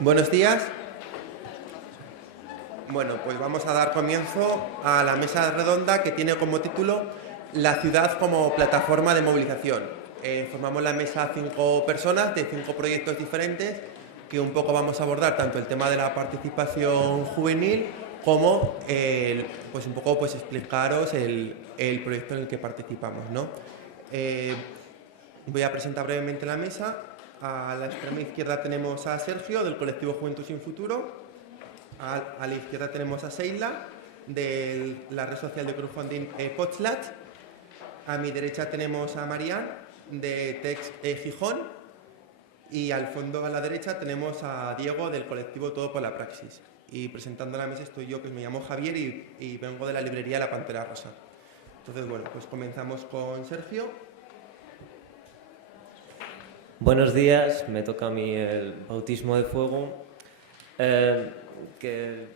Buenos días. Bueno, pues vamos a dar comienzo a la mesa redonda que tiene como título La ciudad como plataforma de movilización. Formamos la mesa 5 personas de 5 proyectos diferentes que un poco vamos a abordar tanto el tema de la participación juvenil como pues un poco pues explicaros el proyecto en el que participamos, ¿no? Voy a presentar brevemente la mesa. A la extrema izquierda tenemos a Sergio, del colectivo Juventud Sin Futuro. A la izquierda tenemos a Seila, de la red social de crowdfunding Potslat. A mi derecha tenemos a Marian, de Tex Gijón. Y al fondo, a la derecha, tenemos a Diego, del colectivo Todo por la Praxis. Y presentando la mesa estoy yo, que me llamo Javier y vengo de la librería La Pantera Rosa. Entonces, bueno, pues comenzamos con Sergio. Buenos días, me toca a mí el bautismo de fuego. Que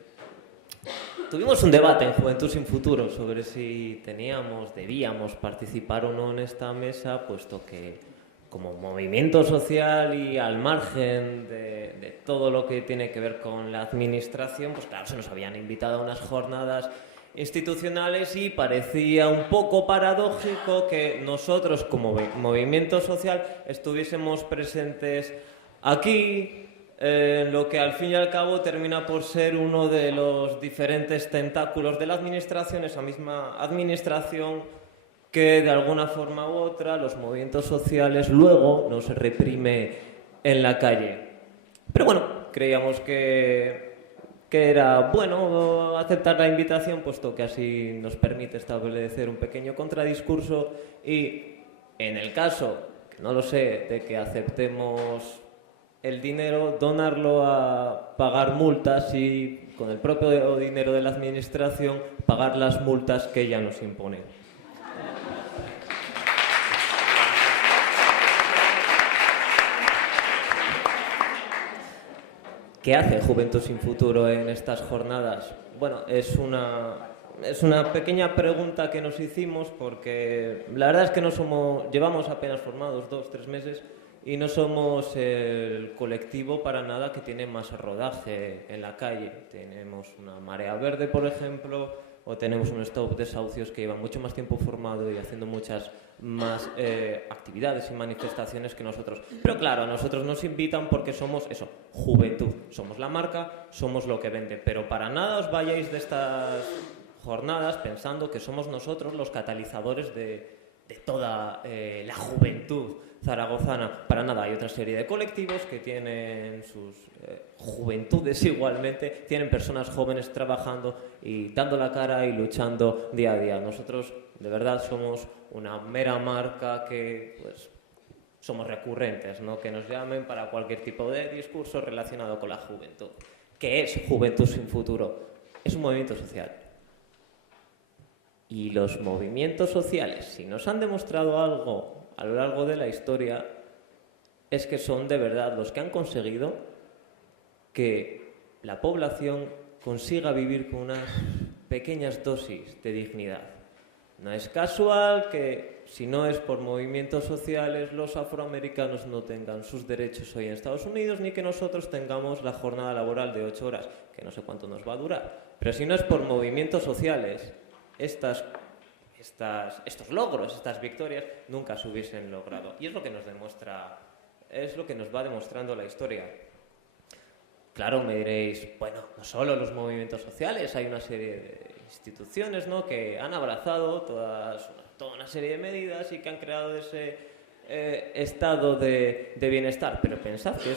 tuvimos un debate en Juventud Sin Futuro sobre si debíamos participar o no en esta mesa, puesto que como movimiento social y al margen de todo lo que tiene que ver con la administración, pues claro, se nos habían invitado a unas jornadas institucionales y parecía un poco paradójico que nosotros como movimiento social estuviésemos presentes aquí, lo que al fin y al cabo termina por ser uno de los diferentes tentáculos de la administración, esa misma administración que de alguna forma u otra los movimientos sociales luego nos reprime en la calle. Pero bueno, creíamos que era bueno aceptar la invitación, puesto que así nos permite establecer un pequeño contradiscurso y, en el caso, que no lo sé, de que aceptemos el dinero, donarlo a pagar multas y, con el propio dinero de la administración, pagar las multas que ella nos impone. ¿Qué hace Juventud Sin Futuro en estas jornadas? Bueno, es una pequeña pregunta que nos hicimos porque la verdad es que llevamos apenas formados 2-3 meses y no somos el colectivo para nada que tiene más rodaje en la calle. Tenemos una Marea Verde, por ejemplo, o tenemos un Stop Desahucios que lleva mucho más tiempo formado y haciendo muchas más actividades y manifestaciones que nosotros. Pero claro, a nosotros nos invitan porque somos eso, juventud. Somos la marca, somos lo que vende. Pero para nada os vayáis de estas jornadas pensando que somos nosotros los catalizadores de toda la juventud zaragozana. Para nada, hay otra serie de colectivos que tienen sus juventudes igualmente, tienen personas jóvenes trabajando y dando la cara y luchando día a día. Nosotros de verdad somos una mera marca que pues somos recurrentes, ¿no? Que nos llamen para cualquier tipo de discurso relacionado con la juventud. ¿Qué es Juventud Sin Futuro? Es un movimiento social. Y los movimientos sociales, si nos han demostrado algo a lo largo de la historia, es que son de verdad los que han conseguido que la población consiga vivir con unas pequeñas dosis de dignidad. No es casual que, si no es por movimientos sociales, los afroamericanos no tengan sus derechos hoy en Estados Unidos, ni que nosotros tengamos la jornada laboral de 8 horas, que no sé cuánto nos va a durar. Pero si no es por movimientos sociales, estos logros, estas victorias, nunca se hubiesen logrado. Y es lo que nos demuestra, es lo que nos va demostrando la historia. Claro, me diréis, bueno, no solo los movimientos sociales, hay una serie de instituciones, ¿no?, que han abrazado toda una serie de medidas y que han creado ese estado de bienestar. Pero pensad que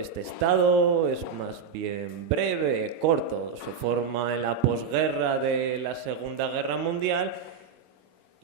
este estado es más bien breve, corto. Se forma en la posguerra de la Segunda Guerra Mundial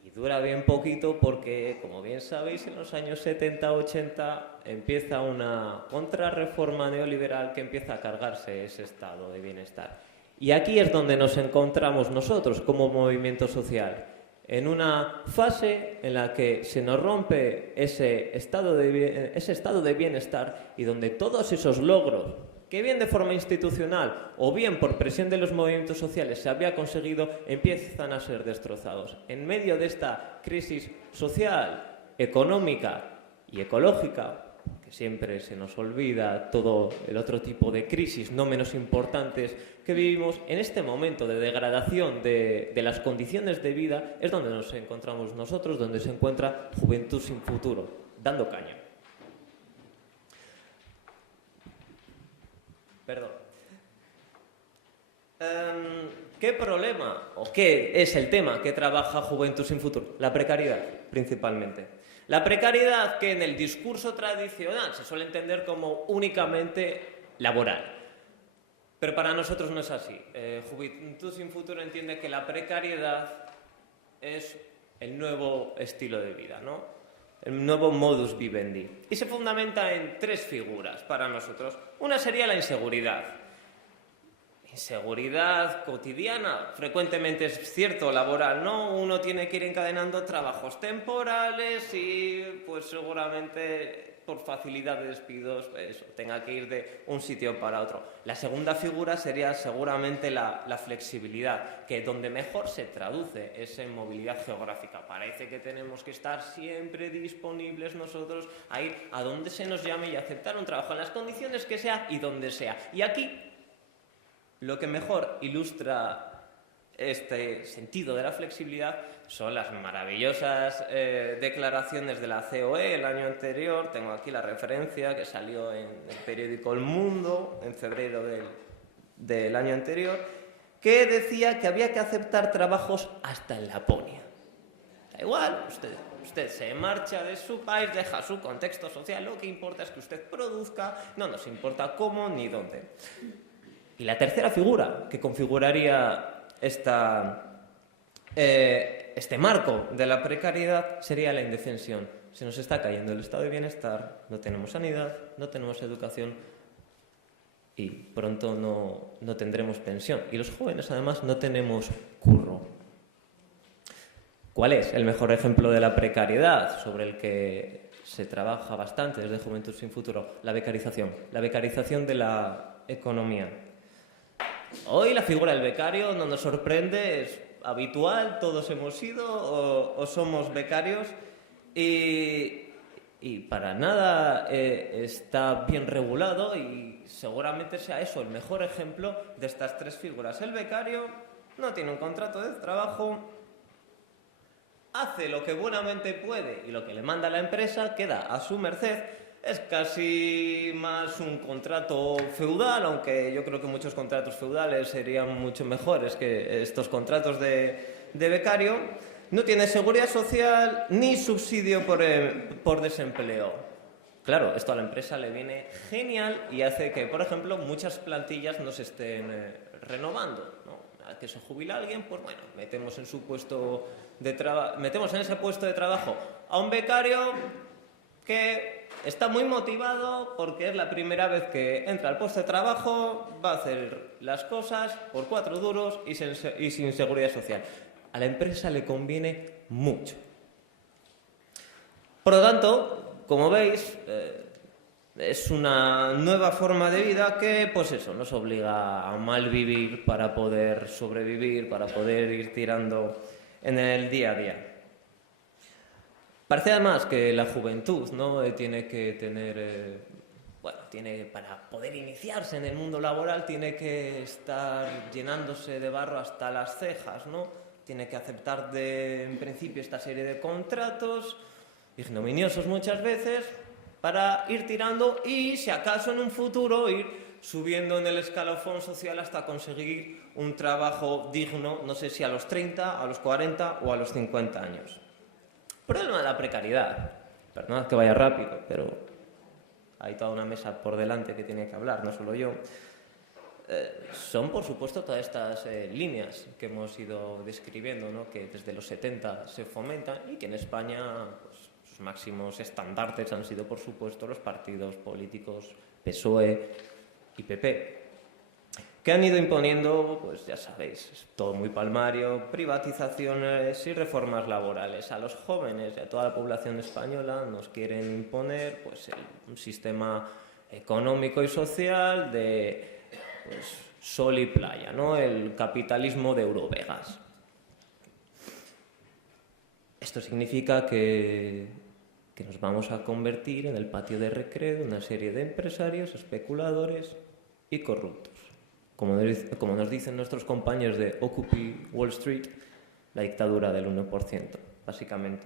y dura bien poquito porque, como bien sabéis, en los años 70-80 empieza una contrarreforma neoliberal que empieza a cargarse ese estado de bienestar. Y aquí es donde nos encontramos nosotros como movimiento social, en una fase en la que se nos rompe ese estado de bienestar y donde todos esos logros, que bien de forma institucional o bien por presión de los movimientos sociales se había conseguido, empiezan a ser destrozados. En medio de esta crisis social, económica y ecológica, que siempre se nos olvida todo el otro tipo de crisis no menos importantes que vivimos, en este momento de degradación de las condiciones de vida es donde nos encontramos nosotros, donde se encuentra Juventud sin Futuro, dando caña. Perdón. ¿Qué problema o qué es el tema que trabaja Juventud sin Futuro? La precariedad, principalmente. La precariedad que en el discurso tradicional se suele entender como únicamente laboral. Pero para nosotros no es así. Juventud sin Futuro entiende que la precariedad es el nuevo estilo de vida, ¿no? El nuevo modus vivendi. Y se fundamenta en 3 figuras para nosotros. Una sería la inseguridad. Inseguridad cotidiana, frecuentemente es cierto, laboral, ¿no? Uno tiene que ir encadenando trabajos temporales y pues seguramente por facilidad de despidos pues, tenga que ir de un sitio para otro. La segunda figura sería seguramente la flexibilidad, que donde mejor se traduce es en movilidad geográfica. Parece que tenemos que estar siempre disponibles nosotros a ir a donde se nos llame y aceptar un trabajo en las condiciones que sea y donde sea. Y aquí lo que mejor ilustra este sentido de la flexibilidad son las maravillosas declaraciones de la COE el año anterior. Tengo aquí la referencia que salió en el periódico El Mundo en febrero del año anterior, que decía que había que aceptar trabajos hasta en Laponia. Da igual, usted se marcha de su país, deja su contexto social, lo que importa es que usted produzca, no nos importa cómo ni dónde. Y la tercera figura que configuraría este marco de la precariedad sería la indefensión. Se nos está cayendo el estado de bienestar, no tenemos sanidad, no tenemos educación y pronto no tendremos pensión. Y los jóvenes, además, no tenemos curro. ¿Cuál es el mejor ejemplo de la precariedad sobre el que se trabaja bastante desde Juventud sin Futuro? La becarización de la economía. Hoy la figura del becario no nos sorprende, es habitual, todos hemos sido o somos becarios y para nada está bien regulado y seguramente sea eso el mejor ejemplo de estas 3 figuras. El becario no tiene un contrato de trabajo, hace lo que buenamente puede y lo que le manda la empresa queda a su merced. Es casi más un contrato feudal, aunque yo creo que muchos contratos feudales serían mucho mejores que estos contratos de becario. No tiene seguridad social ni subsidio por desempleo. Claro, esto a la empresa le viene genial y hace que, por ejemplo, muchas plantillas no se estén renovando, ¿no? A que se jubila alguien, pues bueno, metemos en ese puesto de trabajo a un becario que está muy motivado porque es la primera vez que entra al puesto de trabajo, va a hacer las cosas por 4 duros y sin seguridad social. A la empresa le conviene mucho. Por lo tanto, como veis, es una nueva forma de vida que, pues eso, nos obliga a malvivir para poder sobrevivir, para poder ir tirando en el día a día. Parece además que la juventud, ¿no? Tiene que tener, para poder iniciarse en el mundo laboral, tiene que estar llenándose de barro hasta las cejas, ¿no? Tiene que aceptar en principio esta serie de contratos, ignominiosos muchas veces, para ir tirando y, si acaso en un futuro, ir subiendo en el escalafón social hasta conseguir un trabajo digno, no sé si a los 30, a los 40 o a los 50 años. Problema de la precariedad. Perdonad que vaya rápido, pero hay toda una mesa por delante que tiene que hablar, no solo yo. Son, por supuesto, todas estas líneas que hemos ido describiendo, ¿no? Que desde los 70 se fomentan y que en España pues, sus máximos estandartes han sido, por supuesto, los partidos políticos PSOE y PP, que han ido imponiendo, pues ya sabéis, es todo muy palmario, privatizaciones y reformas laborales. A los jóvenes y a toda la población española nos quieren imponer pues, un sistema económico y social de pues, sol y playa, ¿no? El capitalismo de Eurovegas. Esto significa que que nos vamos a convertir en el patio de recreo de una serie de empresarios, especuladores y corruptos. Como nos dicen nuestros compañeros de Occupy Wall Street, la dictadura del 1%, básicamente.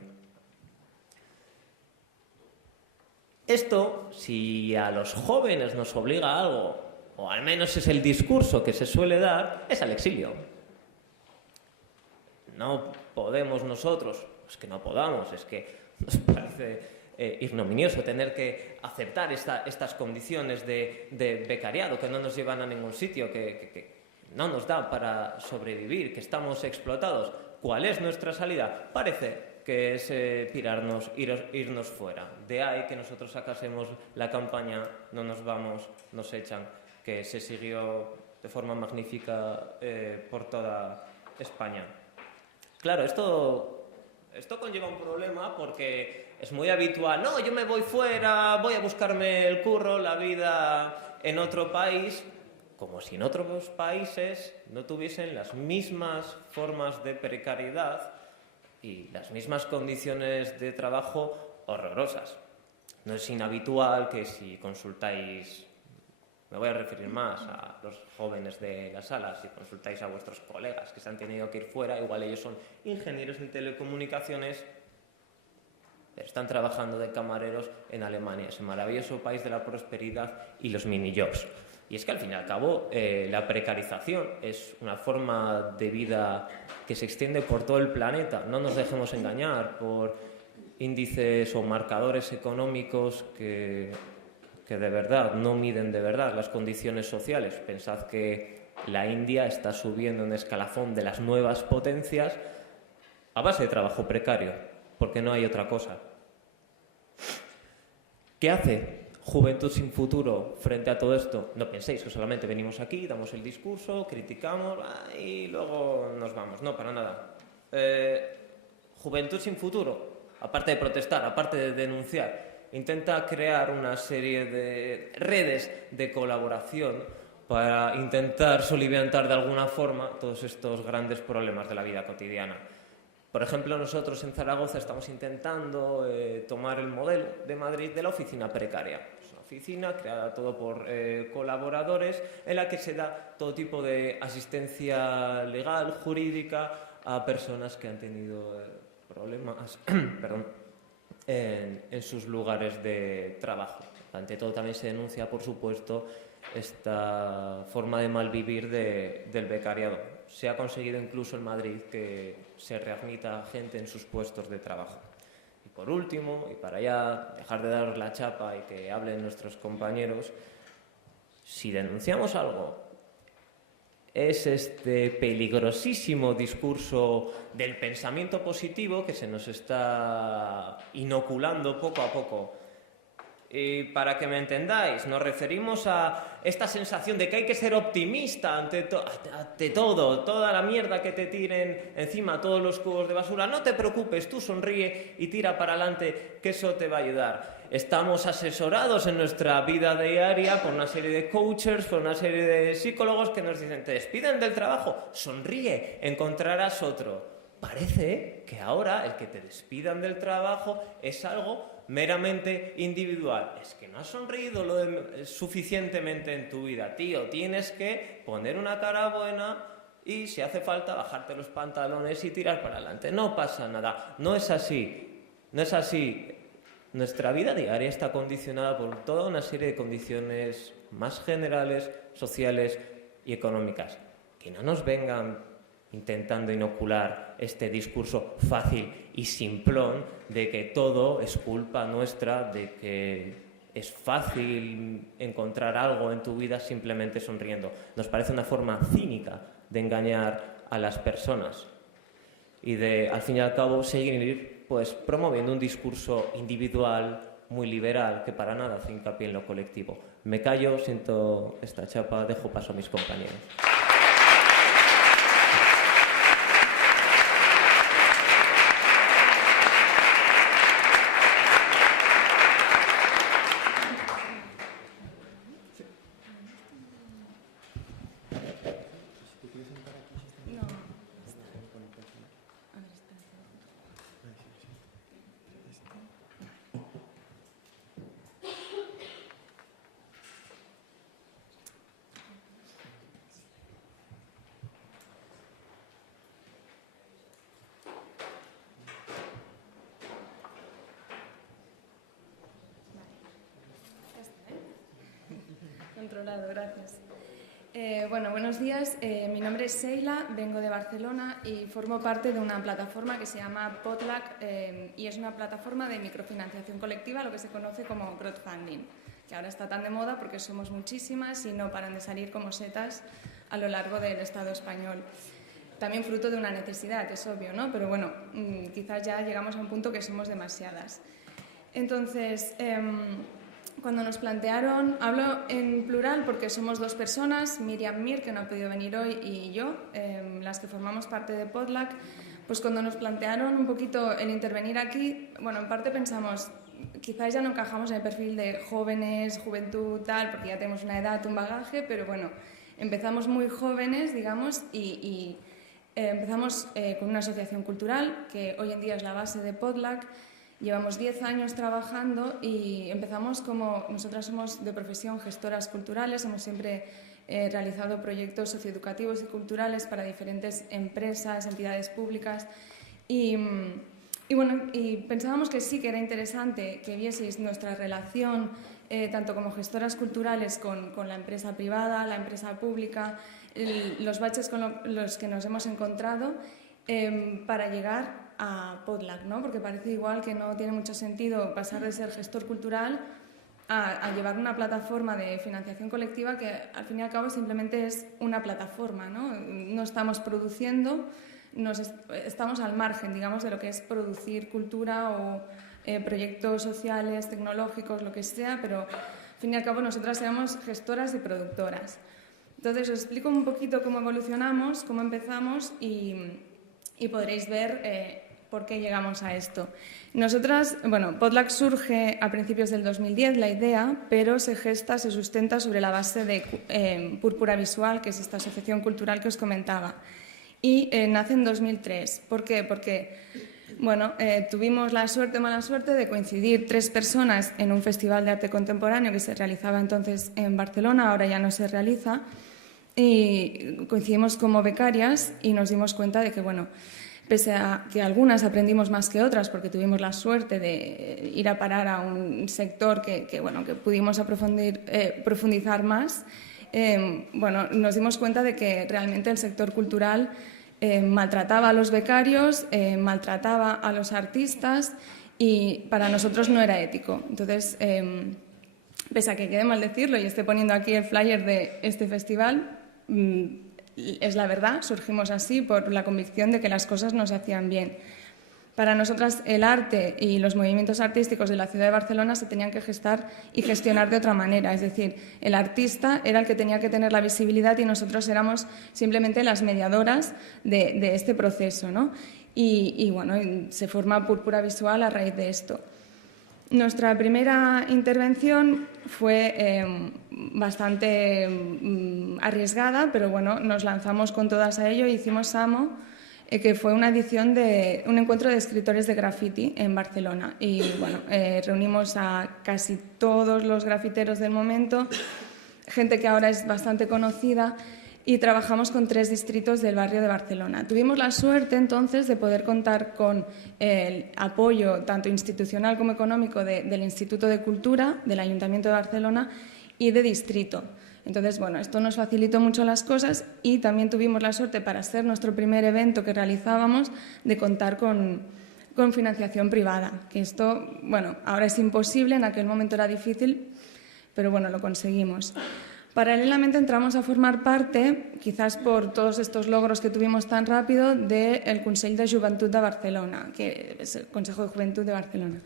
Esto, si a los jóvenes nos obliga a algo, o al menos es el discurso que se suele dar, es al exilio. No podemos nosotros, es que no podamos, es que nos parece ignominioso tener que aceptar estas condiciones de becariado que no nos llevan a ningún sitio, que no nos dan para sobrevivir, que estamos explotados. ¿Cuál es nuestra salida? Parece que es irnos fuera. De ahí que nosotros sacásemos la campaña No nos vamos, nos echan, que se siguió de forma magnífica por toda España. Claro, esto conlleva un problema porque es muy habitual. No, yo me voy fuera, voy a buscarme el curro, la vida en otro país, como si en otros países no tuviesen las mismas formas de precariedad y las mismas condiciones de trabajo horrorosas. No es inhabitual que si consultáis, me voy a referir más a los jóvenes de la sala, si consultáis a vuestros colegas que se han tenido que ir fuera, igual ellos son ingenieros en telecomunicaciones, pero están trabajando de camareros en Alemania, ese maravilloso país de la prosperidad y los mini-jobs. Y es que al fin y al cabo la precarización es una forma de vida que se extiende por todo el planeta. No nos dejemos engañar por índices o marcadores económicos que de verdad no miden de verdad las condiciones sociales. Pensad que la India está subiendo en escalafón de las nuevas potencias a base de trabajo precario, porque no hay otra cosa. ¿Qué hace Juventud sin Futuro frente a todo esto? No penséis que solamente venimos aquí, damos el discurso, criticamos y luego nos vamos. No, para nada. Juventud sin Futuro, aparte de protestar, aparte de denunciar, intenta crear una serie de redes de colaboración para intentar soliviantar de alguna forma todos estos grandes problemas de la vida cotidiana. Por ejemplo, nosotros en Zaragoza estamos intentando tomar el modelo de Madrid de la oficina precaria. Es una oficina creada todo por colaboradores en la que se da todo tipo de asistencia legal, jurídica, a personas que han tenido problemas en sus lugares de trabajo. Ante todo también se denuncia, por supuesto, esta forma de malvivir del becariado. Se ha conseguido incluso en Madrid que se readmita gente en sus puestos de trabajo. Y por último, y para ya dejar de dar la chapa y que hablen nuestros compañeros, si denunciamos algo, es este peligrosísimo discurso del pensamiento positivo que se nos está inoculando poco a poco. Y para que me entendáis, nos referimos a esta sensación de que hay que ser optimista ante todo, toda la mierda que te tiren encima, todos los cubos de basura. No te preocupes, tú sonríe y tira para adelante, que eso te va a ayudar. Estamos asesorados en nuestra vida diaria por una serie de coaches, por una serie de psicólogos que nos dicen: te despiden del trabajo, sonríe, encontrarás otro. Parece que ahora el que te despidan del trabajo es algo meramente individual. Es que no has sonreído suficientemente en tu vida, tío. Tienes que poner una cara buena y, si hace falta, bajarte los pantalones y tirar para adelante. No pasa nada. No es así. No es así. Nuestra vida diaria está condicionada por toda una serie de condiciones más generales, sociales y económicas. Que no nos vengan intentando inocular este discurso fácil y simplón de que todo es culpa nuestra, de que es fácil encontrar algo en tu vida simplemente sonriendo. Nos parece una forma cínica de engañar a las personas y de, al fin y al cabo, seguir promoviendo un discurso individual muy liberal que para nada hace hincapié en lo colectivo. Me callo, siento esta chapa, dejo paso a mis compañeros. otro lado, gracias. Bueno, buenos días. Mi nombre es Seila, vengo de Barcelona y formo parte de una plataforma que se llama Potluck y es una plataforma de microfinanciación colectiva, lo que se conoce como crowdfunding, que ahora está tan de moda porque somos muchísimas y no paran de salir como setas a lo largo del Estado español. También fruto de una necesidad, es obvio, ¿no? Pero bueno, quizás ya llegamos a un punto que somos demasiadas. Entonces, cuando nos plantearon, hablo en plural porque somos dos personas, Miriam Mir, que no ha podido venir hoy, y yo, las que formamos parte de Potluck, pues cuando nos plantearon un poquito el intervenir aquí, bueno, en parte pensamos, quizás ya no encajamos en el perfil de jóvenes, juventud, tal, porque ya tenemos una edad, un bagaje, pero bueno, empezamos muy jóvenes, digamos, y empezamos con una asociación cultural, que hoy en día es la base de Potluck. Llevamos 10 años trabajando y empezamos como, nosotras somos de profesión gestoras culturales, hemos siempre realizado proyectos socioeducativos y culturales para diferentes empresas, entidades públicas y pensábamos que sí que era interesante que vieseis nuestra relación tanto como gestoras culturales con la empresa privada, la empresa pública, los baches con los que nos hemos encontrado para llegar a Potluck, ¿no? Porque parece igual que no tiene mucho sentido pasar de ser gestor cultural a llevar una plataforma de financiación colectiva que al fin y al cabo simplemente es una plataforma, ¿no? No estamos produciendo, estamos al margen, digamos, de lo que es producir cultura o proyectos sociales, tecnológicos, lo que sea, pero al fin y al cabo nosotras somos gestoras y productoras. Entonces os explico un poquito cómo evolucionamos, cómo empezamos y podréis ver por qué llegamos a esto. Nosotras, bueno, Potluck surge a principios del 2010, la idea, pero se gesta, se sustenta sobre la base de Púrpura Visual, que es esta asociación cultural que os comentaba. Y nace en 2003. ¿Por qué? Porque, bueno, tuvimos la suerte o mala suerte de coincidir 3 personas en un festival de arte contemporáneo que se realizaba entonces en Barcelona, ahora ya no se realiza, y coincidimos como becarias y nos dimos cuenta de que, bueno, pese a que algunas aprendimos más que otras porque tuvimos la suerte de ir a parar a un sector que pudimos profundizar más, bueno, nos dimos cuenta de que realmente el sector cultural maltrataba a los becarios, maltrataba a los artistas y para nosotros no era ético. Entonces, pese a que quede mal decirlo y esté poniendo aquí el flyer de este festival, es la verdad, surgimos así por la convicción de que las cosas no se hacían bien. Para nosotras el arte y los movimientos artísticos de la ciudad de Barcelona se tenían que gestar y gestionar de otra manera, es decir, el artista era el que tenía que tener la visibilidad y nosotros éramos simplemente las mediadoras de este proceso, ¿no? Y bueno, se forma Púrpura Visual a raíz de esto. Nuestra primera intervención fue bastante arriesgada, pero bueno, nos lanzamos con todas a ello e hicimos Samo, que fue una edición de un encuentro de escritores de graffiti en Barcelona. Y bueno, reunimos a casi todos los grafiteros del momento, gente que ahora es bastante conocida, y trabajamos con 3 distritos del barrio de Barcelona. Tuvimos la suerte entonces de poder contar con el apoyo tanto institucional como económico del Instituto de Cultura, del Ayuntamiento de Barcelona y de Distrito. Entonces, bueno, esto nos facilitó mucho las cosas y también tuvimos la suerte para ser nuestro primer evento que realizábamos de contar con financiación privada, que esto, bueno, ahora es imposible, en aquel momento era difícil, pero bueno, lo conseguimos. Paralelamente entramos a formar parte, quizás por todos estos logros que tuvimos tan rápido, del Consell de Joventut de Barcelona, que es el Consejo de Juventud de Barcelona.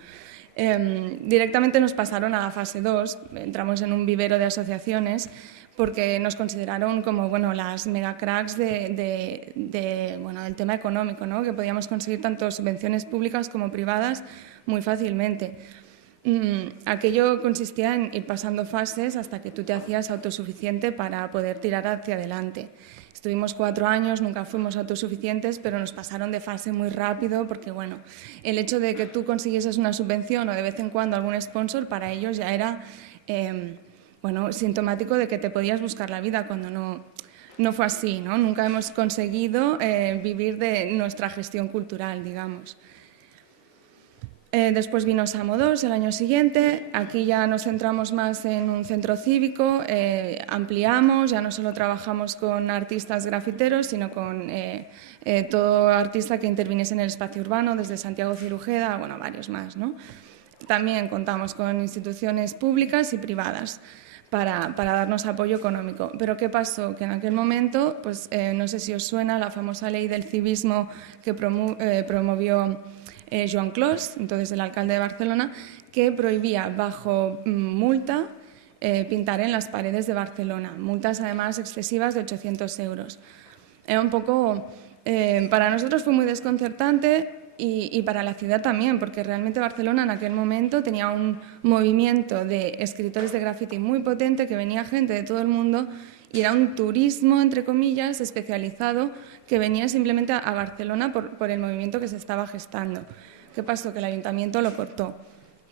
Directamente nos pasaron a la fase 2, entramos en un vivero de asociaciones porque nos consideraron como bueno, las megacracks del tema económico, ¿no? Que podíamos conseguir tanto subvenciones públicas como privadas muy fácilmente. Aquello consistía en ir pasando fases hasta que tú te hacías autosuficiente para poder tirar hacia adelante. Estuvimos 4 años, nunca fuimos autosuficientes, pero nos pasaron de fase muy rápido porque, bueno, el hecho de que tú consiguieses una subvención o de vez en cuando algún sponsor, para ellos ya era, sintomático de que te podías buscar la vida cuando no fue así, ¿no? Nunca hemos conseguido vivir de nuestra gestión cultural, digamos. Después vino Samo 2 el año siguiente. Aquí ya nos centramos más en un centro cívico, ampliamos, ya no solo trabajamos con artistas grafiteros, sino con todo artista que interviniese en el espacio urbano, desde Santiago Cirujeda, bueno, varios más, ¿no? También contamos con instituciones públicas y privadas para darnos apoyo económico. Pero ¿qué pasó? Que en aquel momento, pues no sé si os suena la famosa ley del civismo que promovió Joan Clos, entonces el alcalde de Barcelona, que prohibía bajo multa pintar en las paredes de Barcelona. Multas además excesivas de 800 euros. Era un poco... para nosotros fue muy desconcertante y para la ciudad también, porque realmente Barcelona en aquel momento tenía un movimiento de escritores de graffiti muy potente, que venía gente de todo el mundo y era un turismo, entre comillas, especializado que venía simplemente a Barcelona por el movimiento que se estaba gestando. ¿Qué pasó? Que el ayuntamiento lo cortó,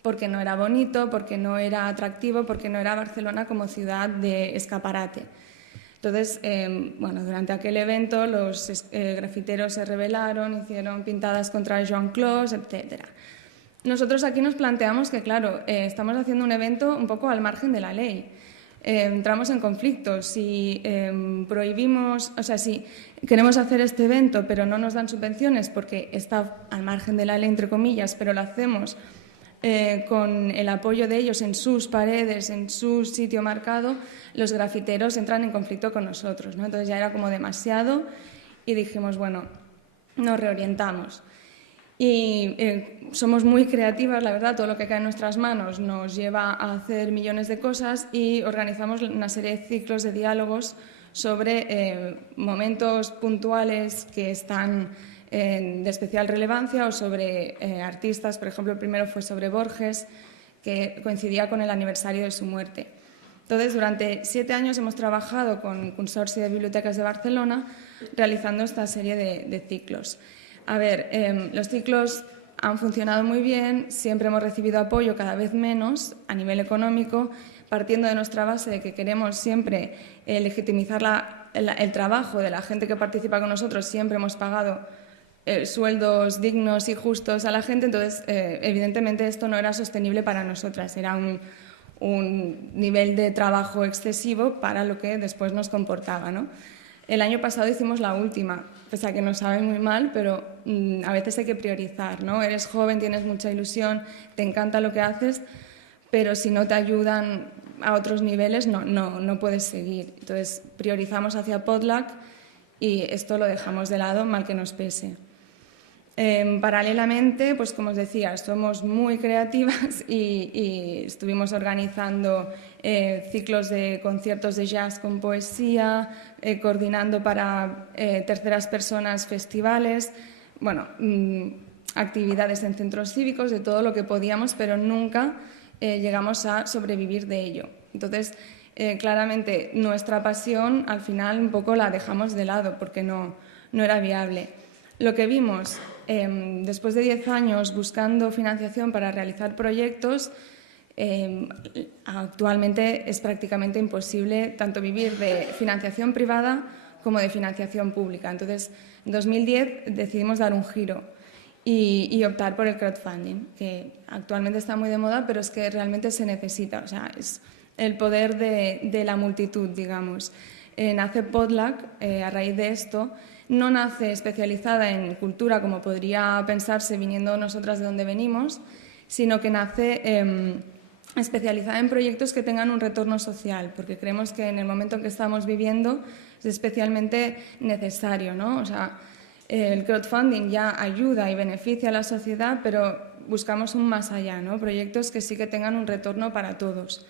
porque no era bonito, porque no era atractivo, porque no era Barcelona como ciudad de escaparate. Entonces, bueno, durante aquel evento los grafiteros se rebelaron, hicieron pintadas contra Joan Clos, etc. Nosotros aquí nos planteamos que, claro, estamos haciendo un evento un poco al margen de la ley. Entramos en conflicto. Si prohibimos, o sea, si queremos hacer este evento pero no nos dan subvenciones porque está al margen de la ley, entre comillas, pero lo hacemos con el apoyo de ellos en sus paredes, en su sitio marcado, los grafiteros entran en conflicto con nosotros, ¿no? Entonces ya era como demasiado y dijimos, bueno, nos reorientamos. Y somos muy creativas, la verdad, todo lo que cae en nuestras manos nos lleva a hacer millones de cosas y organizamos una serie de ciclos de diálogos sobre momentos puntuales que están de especial relevancia o sobre artistas. Por ejemplo, el primero fue sobre Borges, que coincidía con el aniversario de su muerte. Entonces, durante 7 años hemos trabajado con el Consorcio de Bibliotecas de Barcelona realizando esta serie de ciclos. A ver, los ciclos han funcionado muy bien, siempre hemos recibido apoyo, cada vez menos a nivel económico, partiendo de nuestra base de que queremos siempre legitimizar el trabajo de la gente que participa con nosotros. Siempre hemos pagado sueldos dignos y justos a la gente, entonces evidentemente esto no era sostenible para nosotras, era un nivel de trabajo excesivo para lo que después nos comportaba, ¿no? El año pasado hicimos la última, pese a que nos sabe muy mal, pero a veces hay que priorizar, ¿no? Eres joven, tienes mucha ilusión, te encanta lo que haces, pero si no te ayudan a otros niveles no puedes seguir. Entonces priorizamos hacia Potluck y esto lo dejamos de lado, mal que nos pese. Paralelamente, pues como os decía, somos muy creativas y estuvimos organizando ciclos de conciertos de jazz con poesía, coordinando para terceras personas festivales, bueno, actividades en centros cívicos, de todo lo que podíamos, pero nunca llegamos a sobrevivir de ello. Entonces, claramente, nuestra pasión al final un poco la dejamos de lado porque no era viable. Lo que vimos después de 10 años buscando financiación para realizar proyectos, actualmente es prácticamente imposible tanto vivir de financiación privada como de financiación pública. Entonces, en 2010 decidimos dar un giro y optar por el crowdfunding, que actualmente está muy de moda, pero es que realmente se necesita. O sea, es el poder de la multitud, digamos. Nace Potluck a raíz de esto. No nace especializada en cultura, como podría pensarse viniendo nosotras de donde venimos, sino que nace especializada en proyectos que tengan un retorno social, porque creemos que en el momento en que estamos viviendo es especialmente necesario, ¿no? O sea, el crowdfunding ya ayuda y beneficia a la sociedad, pero buscamos un más allá, ¿no? Proyectos que sí que tengan un retorno para todos.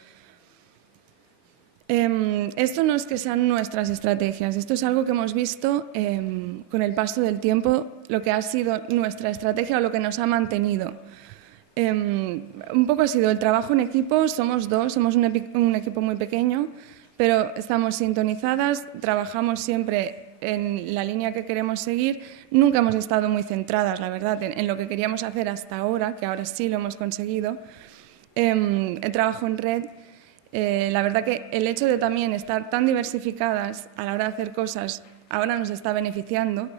Esto no es que sean nuestras estrategias, esto es algo que hemos visto con el paso del tiempo, lo que ha sido nuestra estrategia o lo que nos ha mantenido. Un poco ha sido el trabajo en equipo, somos dos, somos un equipo muy pequeño, pero estamos sintonizadas, trabajamos siempre en la línea que queremos seguir, nunca hemos estado muy centradas, la verdad, en lo que queríamos hacer hasta ahora, que ahora sí lo hemos conseguido. El trabajo en red. La verdad que el hecho de también estar tan diversificadas a la hora de hacer cosas ahora nos está beneficiando,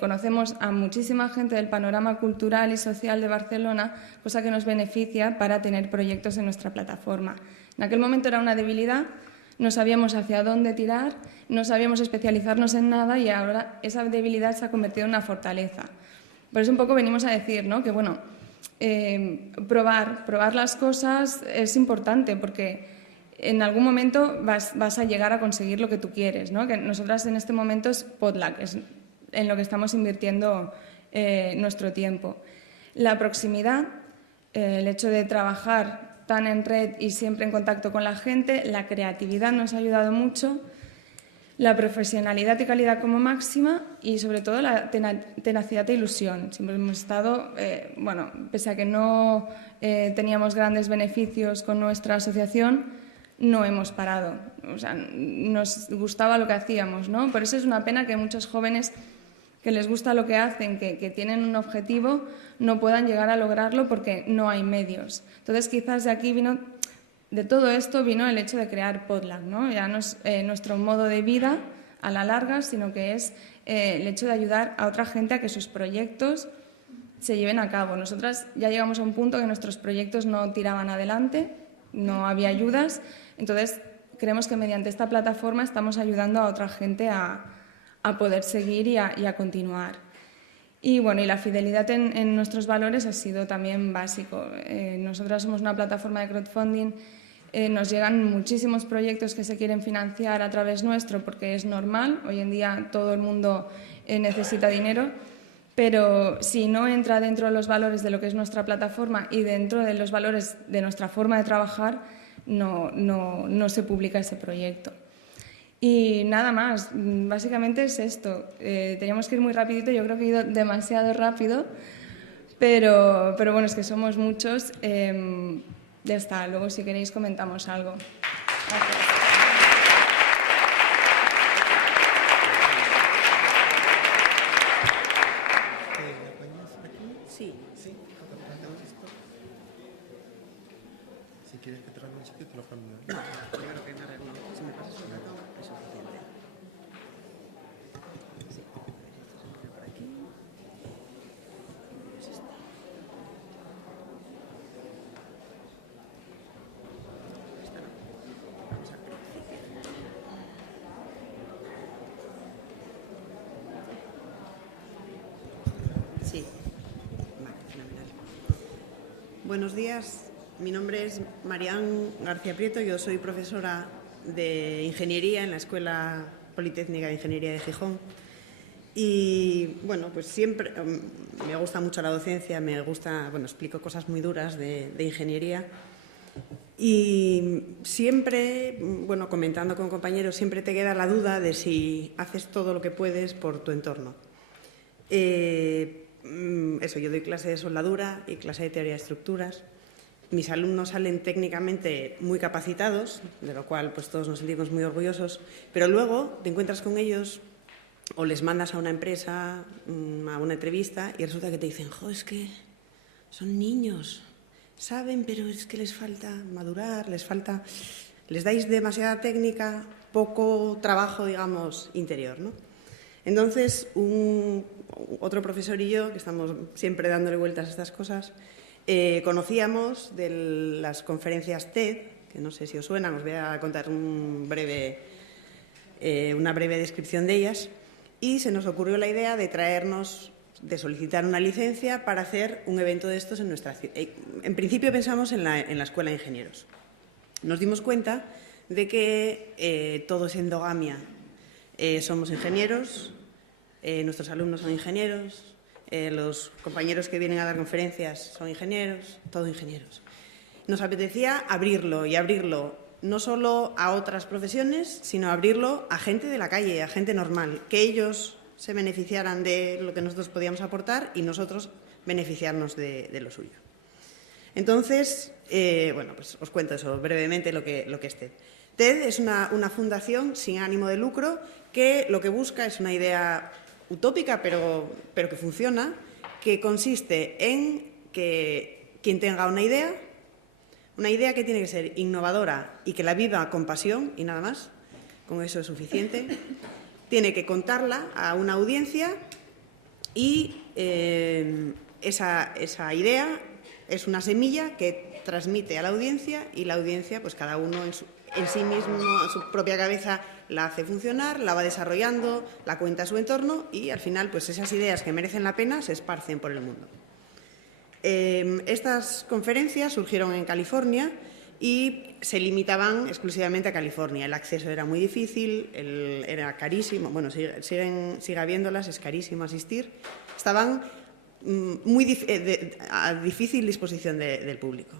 Conocemos a muchísima gente del panorama cultural y social de Barcelona, cosa que nos beneficia para tener proyectos en nuestra plataforma. En aquel momento era una debilidad, no sabíamos hacia dónde tirar, no sabíamos especializarnos en nada y ahora esa debilidad se ha convertido en una fortaleza. Por eso un poco venimos a decir, ¿no?, que bueno, probar las cosas es importante porque en algún momento vas a llegar a conseguir lo que tú quieres, ¿no? Que nosotras en este momento es Potluck, es en lo que estamos invirtiendo nuestro tiempo. La proximidad, el hecho de trabajar tan en red y siempre en contacto con la gente, la creatividad nos ha ayudado mucho, la profesionalidad y calidad como máxima y sobre todo la tenacidad e ilusión. Siempre hemos estado, bueno, pese a que no teníamos grandes beneficios con nuestra asociación, no hemos parado. O sea, nos gustaba lo que hacíamos, ¿no? Por eso es una pena que muchos jóvenes que les gusta lo que hacen, que tienen un objetivo, no puedan llegar a lograrlo porque no hay medios. Entonces, quizás de todo esto vino el hecho de crear Potluck, ¿no? Ya no es nuestro modo de vida a la larga, sino que es el hecho de ayudar a otra gente a que sus proyectos se lleven a cabo. Nosotras ya llegamos a un punto que nuestros proyectos no tiraban adelante, no había ayudas, entonces creemos que mediante esta plataforma estamos ayudando a otra gente a poder seguir y a continuar. Y bueno, y la fidelidad en nuestros valores ha sido también básico. Nosotras somos una plataforma de crowdfunding, nos llegan muchísimos proyectos que se quieren financiar a través nuestro porque es normal, hoy en día todo el mundo necesita dinero, pero si no entra dentro de los valores de lo que es nuestra plataforma y dentro de los valores de nuestra forma de trabajar, no se publica ese proyecto. Y nada más, básicamente es esto. Teníamos que ir muy rapidito, yo creo que he ido demasiado rápido, pero bueno, es que somos muchos. Ya está, luego si queréis comentamos algo. Gracias. Sí. Si quieres que te lo sitio, te lo cambio. No, yo creo que nada, si me pasas una toma es suficiente. Sí, por aquí. Es esta. Esta no. Vamos a ver. Sí. Vale, fenomenal. Buenos días. Mi nombre es Marián García Prieto, yo soy profesora de Ingeniería en la Escuela Politécnica de Ingeniería de Gijón y, bueno, pues siempre me gusta mucho la docencia, me gusta, bueno, explico cosas muy duras de ingeniería y siempre, bueno, comentando con compañeros, siempre te queda la duda de si haces todo lo que puedes por tu entorno. Eso, yo doy clase de soldadura y clase de teoría de estructuras. Mis alumnos salen técnicamente muy capacitados, de lo cual pues todos nos sentimos muy orgullosos, pero luego te encuentras con ellos o les mandas a una empresa, a una entrevista y resulta que te dicen, jo, es que son niños, saben, pero es que les falta madurar, les dais demasiada técnica, poco trabajo, digamos, interior, ¿no? Entonces, otro profesor y yo, que estamos siempre dándole vueltas a estas cosas, conocíamos de las conferencias TED, que no sé si os suenan, os voy a contar una breve descripción de ellas, y se nos ocurrió la idea de solicitar una licencia para hacer un evento de estos en nuestra ciudad. En principio pensamos en la Escuela de Ingenieros. Nos dimos cuenta de que todo es endogamia. Somos ingenieros, nuestros alumnos son ingenieros, los compañeros que vienen a dar conferencias son ingenieros, todos ingenieros. Nos apetecía abrirlo y abrirlo no solo a otras profesiones, sino abrirlo a gente de la calle, a gente normal, que ellos se beneficiaran de lo que nosotros podíamos aportar y nosotros beneficiarnos de lo suyo. Entonces, bueno, pues os cuento eso brevemente lo que es TED. TED es una fundación sin ánimo de lucro que lo que busca es una idea utópica, pero que funciona, que consiste en que quien tenga una idea que tiene que ser innovadora y que la viva con pasión y nada más, con eso es suficiente, tiene que contarla a una audiencia Y esa idea es una semilla que transmite a la audiencia y la audiencia, pues cada uno en sí mismo, en su propia cabeza, la hace funcionar, la va desarrollando, la cuenta a su entorno y al final pues esas ideas que merecen la pena se esparcen por el mundo. Estas conferencias surgieron en California y se limitaban exclusivamente a California. El acceso era muy difícil, era carísimo, bueno, sigue habiéndolas, es carísimo asistir. Estaban a difícil disposición del público.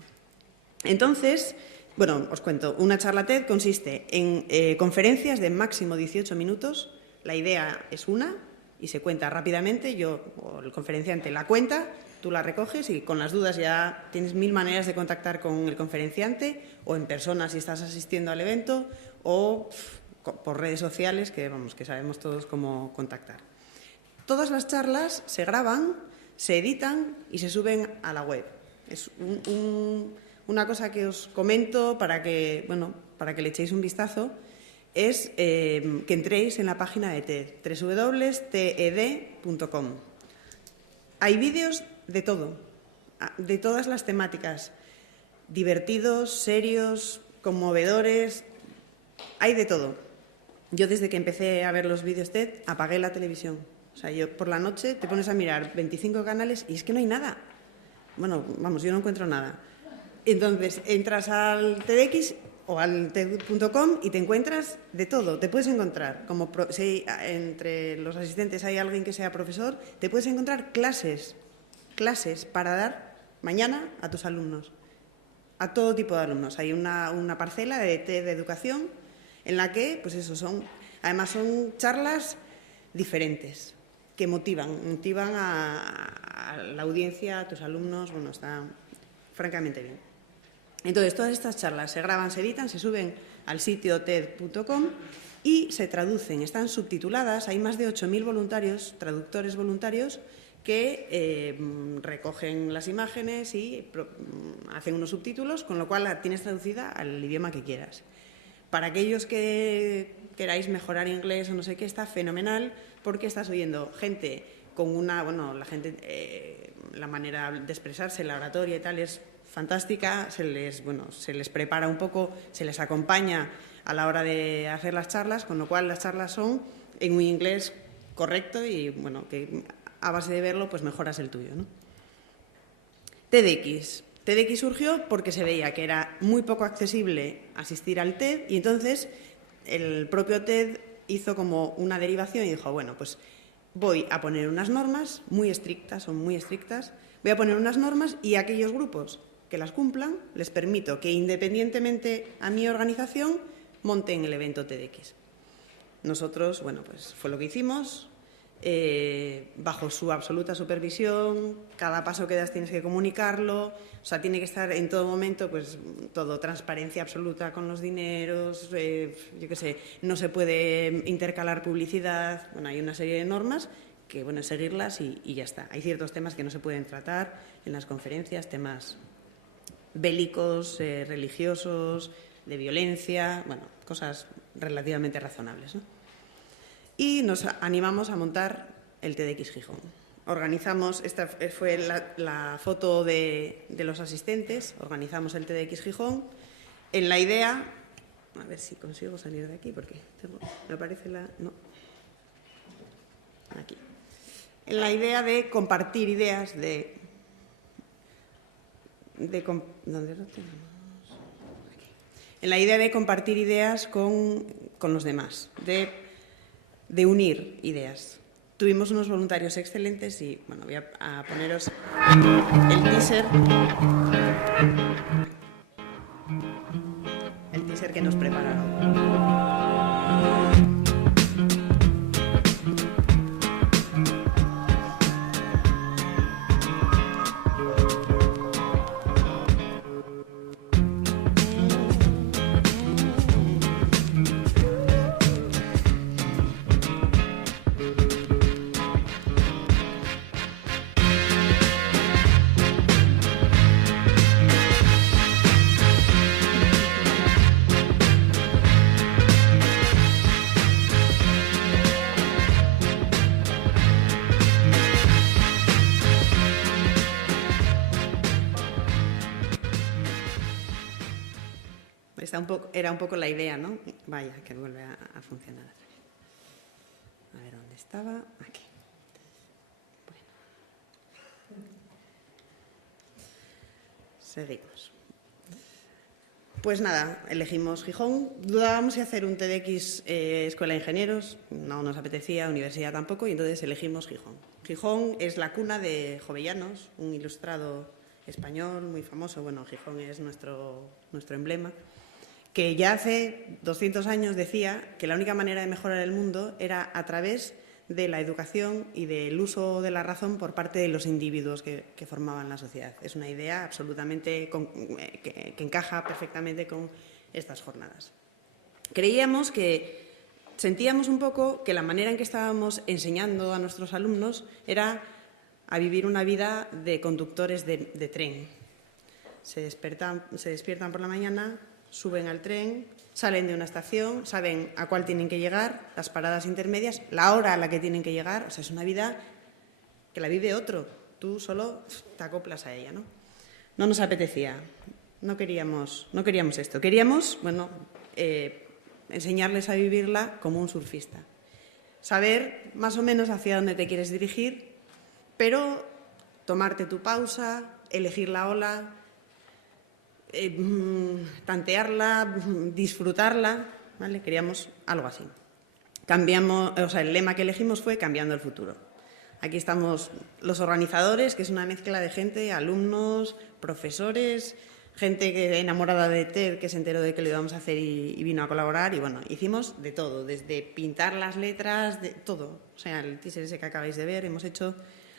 Entonces, bueno, os cuento, una charla TED consiste en conferencias de máximo 18 minutos. La idea es una y se cuenta rápidamente, o el conferenciante la cuenta, tú la recoges y con las dudas ya tienes 1000 maneras de contactar con el conferenciante o en persona si estás asistiendo al evento o por redes sociales que sabemos todos cómo contactar. Todas las charlas se graban, se editan y se suben a la web. Es una cosa que os comento para que le echéis un vistazo, es que entréis en la página de TED, www.ted.com. Hay vídeos de todo, de todas las temáticas, divertidos, serios, conmovedores, hay de todo. Yo desde que empecé a ver los vídeos TED apagué la televisión. O sea, yo por la noche te pones a mirar 25 canales y es que no hay nada. Bueno, vamos, yo no encuentro nada. Entonces entras al TEDx o al TED.com y te encuentras de todo. Te puedes encontrar, como si entre los asistentes hay alguien que sea profesor, te puedes encontrar clases para dar mañana a tus alumnos, a todo tipo de alumnos. Hay una parcela de TED de educación en la que, pues eso, además son charlas diferentes que motivan a la audiencia, a tus alumnos. Bueno, está francamente bien. Entonces, todas estas charlas se graban, se editan, se suben al sitio TED.com y se traducen, están subtituladas. Hay más de 8.000 voluntarios, traductores voluntarios, que recogen las imágenes y hacen unos subtítulos, con lo cual la tienes traducida al idioma que quieras. Para aquellos que queráis mejorar inglés o no sé qué, está fenomenal porque estás oyendo gente con la manera de expresarse, la oratoria y tal es fantástica, se les prepara un poco, se les acompaña a la hora de hacer las charlas, con lo cual las charlas son en un inglés correcto y bueno, que a base de verlo pues mejoras el tuyo, ¿no? TEDx surgió porque se veía que era muy poco accesible asistir al TED y entonces el propio TED hizo como una derivación y dijo, bueno, pues voy a poner unas normas muy estrictas, voy a poner unas normas y a aquellos grupos que las cumplan les permito que independientemente a mi organización monten el evento TEDx. Nosotros, bueno, pues fue lo que hicimos. Bajo su absoluta supervisión, cada paso que das tienes que comunicarlo, o sea, tiene que estar en todo momento, pues todo, transparencia absoluta con los dineros, yo qué sé, no se puede intercalar publicidad, bueno, hay una serie de normas que, bueno, es seguirlas y ya está. Hay ciertos temas que no se pueden tratar en las conferencias, temas bélicos, religiosos, de violencia, bueno, cosas relativamente razonables, ¿no? Y nos animamos a montar el TEDx Gijón. Organizamos, esta fue la foto de los asistentes, organizamos el TEDx Gijón en la idea, a ver si consigo salir de aquí porque me parece no, aquí, en la idea de compartir ideas ¿dónde lo tenemos? Aquí. En la idea de compartir ideas con los demás, de unir ideas. Tuvimos unos voluntarios excelentes y, bueno, voy a poneros el teaser que nos prepararon. era un poco la idea, ¿no? Vaya, que vuelve a funcionar. A ver, ¿dónde estaba? Aquí. Bueno. Seguimos. Pues nada, elegimos Gijón. Dudábamos si hacer un TEDx Escuela de Ingenieros, no nos apetecía, universidad tampoco, y entonces elegimos Gijón. Gijón es la cuna de Jovellanos, un ilustrado español muy famoso. Bueno, Gijón es nuestro emblema, que ya hace 200 años decía que la única manera de mejorar el mundo era a través de la educación y del uso de la razón por parte de los individuos que formaban la sociedad. Es una idea absolutamente que encaja perfectamente con estas jornadas. Sentíamos un poco que la manera en que estábamos enseñando a nuestros alumnos era a vivir una vida de conductores de tren. Se despiertan por la mañana, suben al tren, salen de una estación, saben a cuál tienen que llegar, las paradas intermedias, la hora a la que tienen que llegar. O sea, es una vida que la vive otro. Tú solo te acoplas a ella, ¿no? No nos apetecía. No queríamos esto. Queríamos, enseñarles a vivirla como un surfista. Saber más o menos hacia dónde te quieres dirigir, pero tomarte tu pausa, elegir la ola, tantearla, disfrutarla, ¿vale? Queríamos algo así. El lema que elegimos fue Cambiando el futuro. Aquí estamos los organizadores, que es una mezcla de gente, alumnos, profesores, gente que enamorada de TED, que se enteró de que lo íbamos a hacer y vino a colaborar. Y bueno, hicimos de todo, desde pintar las letras, de todo. O sea, el teaser ese que acabáis de ver, hemos hecho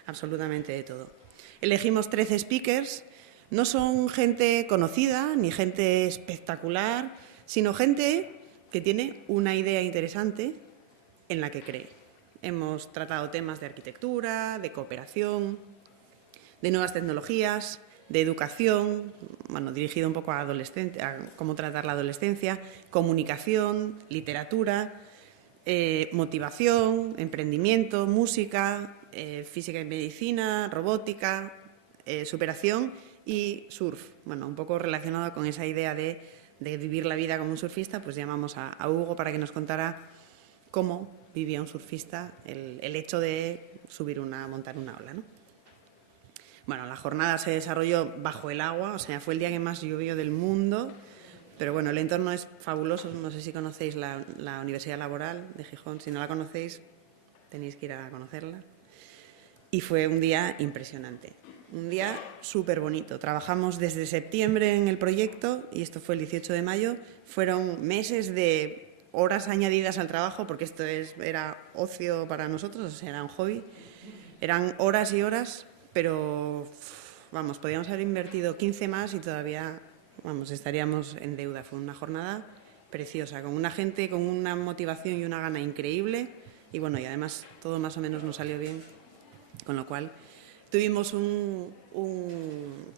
absolutamente de todo. Elegimos 13 speakers. No son gente conocida ni gente espectacular, sino gente que tiene una idea interesante en la que cree. Hemos tratado temas de arquitectura, de cooperación, de nuevas tecnologías, de educación, dirigido un poco a adolescentes, a cómo tratar la adolescencia, comunicación, literatura, motivación, emprendimiento, música, física y medicina, robótica, superación y surf. Un poco relacionado con esa idea de vivir la vida como un surfista, pues llamamos a Hugo para que nos contara cómo vivía un surfista el hecho de montar una ola, ¿no? La jornada se desarrolló bajo el agua, o sea, fue el día que más llovió del mundo, pero bueno, el entorno es fabuloso. No sé si conocéis la Universidad Laboral de Gijón. Si no la conocéis, tenéis que ir a conocerla. Y fue un día impresionante. Un día súper bonito. Trabajamos desde septiembre en el proyecto y esto fue el 18 de mayo. Fueron meses de horas añadidas al trabajo, porque esto era ocio para nosotros, o sea, era un hobby. Eran horas y horas, pero podíamos haber invertido 15 más y todavía estaríamos en deuda. Fue una jornada preciosa, con una gente con una motivación y una gana increíble. Y y además todo más o menos nos salió bien, con lo cual tuvimos un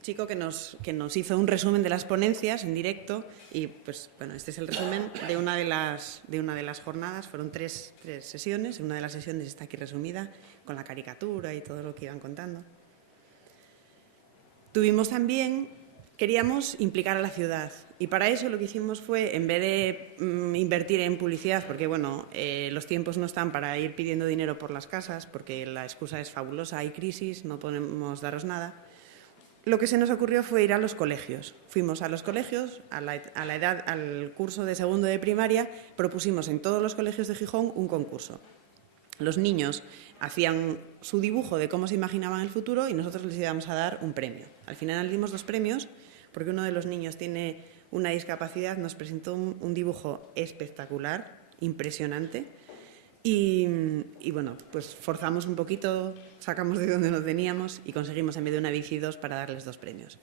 chico que nos hizo un resumen de las ponencias en directo y, este es el resumen de una de las jornadas. Fueron tres sesiones. Una de las sesiones está aquí resumida con la caricatura y todo lo que iban contando. Queríamos implicar a la ciudad y para eso lo que hicimos fue, en vez de invertir en publicidad, porque los tiempos no están para ir pidiendo dinero por las casas, porque la excusa es fabulosa, hay crisis, no podemos daros nada, lo que se nos ocurrió fue ir a los colegios. Fuimos a los colegios, al curso de segundo de primaria, propusimos en todos los colegios de Gijón un concurso. Los niños hacían su dibujo de cómo se imaginaban el futuro y nosotros les íbamos a dar un premio. Al final dimos 2 premios porque uno de los niños tiene una discapacidad, nos presentó un dibujo espectacular, impresionante y forzamos un poquito, sacamos de donde no teníamos y conseguimos en vez de una bici 2 para darles 2 premios.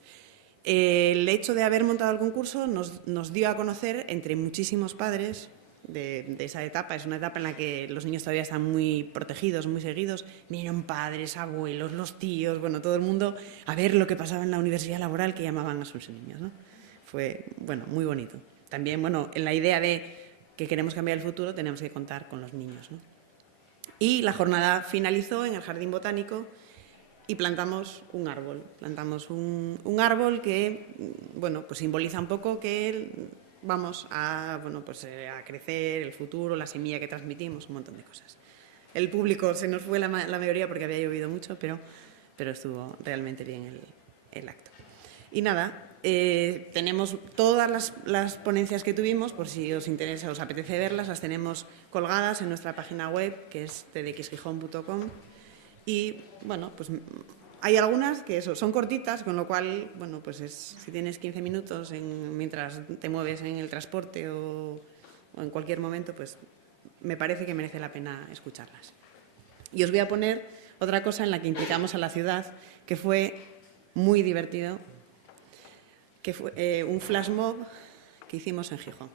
El hecho de haber montado el concurso nos dio a conocer entre muchísimos padres de esa etapa. Es una etapa en la que los niños todavía están muy protegidos, muy seguidos. Vinieron padres, abuelos, los tíos, todo el mundo a ver lo que pasaba en la Universidad Laboral, que llamaban a sus niños, ¿no? Fue, muy bonito. También, en la idea de que queremos cambiar el futuro, tenemos que contar con los niños, ¿no? Y la jornada finalizó en el Jardín Botánico y plantamos un árbol. Plantamos un árbol que, simboliza un poco que vamos a, a crecer, el futuro, la semilla que transmitimos, un montón de cosas. El público se nos fue la mayoría porque había llovido mucho, pero estuvo realmente bien el acto. Y nada, tenemos todas las ponencias que tuvimos, por si os interesa, os apetece verlas, las tenemos colgadas en nuestra página web, que es tdxgijón.com. Y, bueno, pues hay algunas que son cortitas, con lo cual, bueno, pues si tienes 15 minutos mientras te mueves en el transporte o en cualquier momento, pues me parece que merece la pena escucharlas. Y os voy a poner otra cosa en la que implicamos a la ciudad, que fue muy divertido, que fue un flash mob que hicimos en Gijón.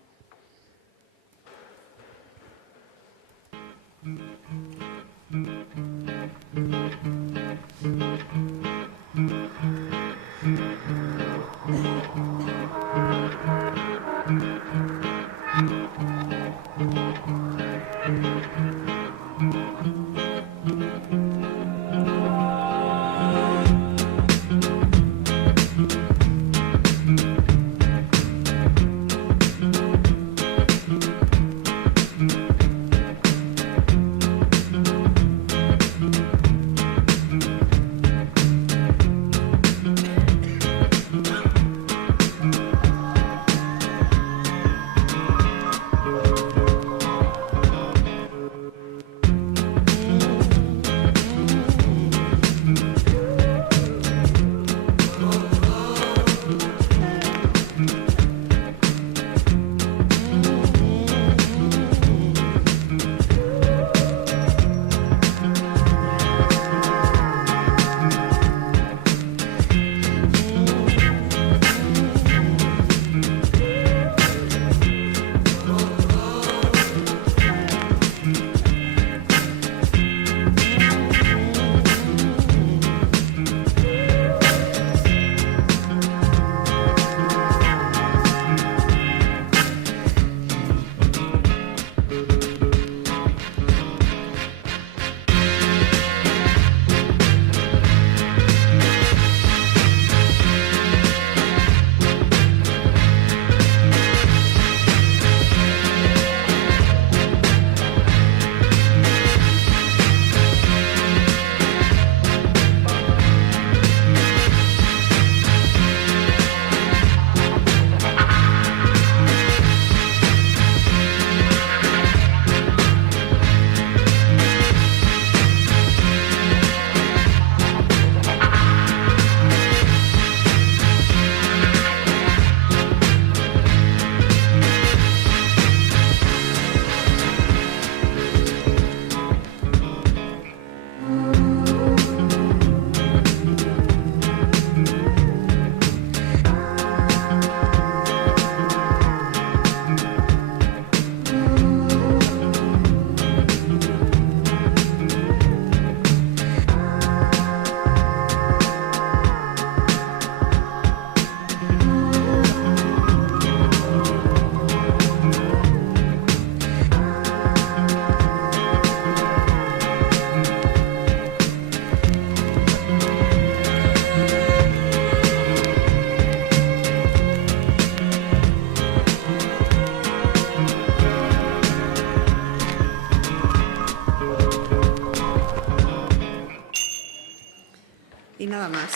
Y nada más.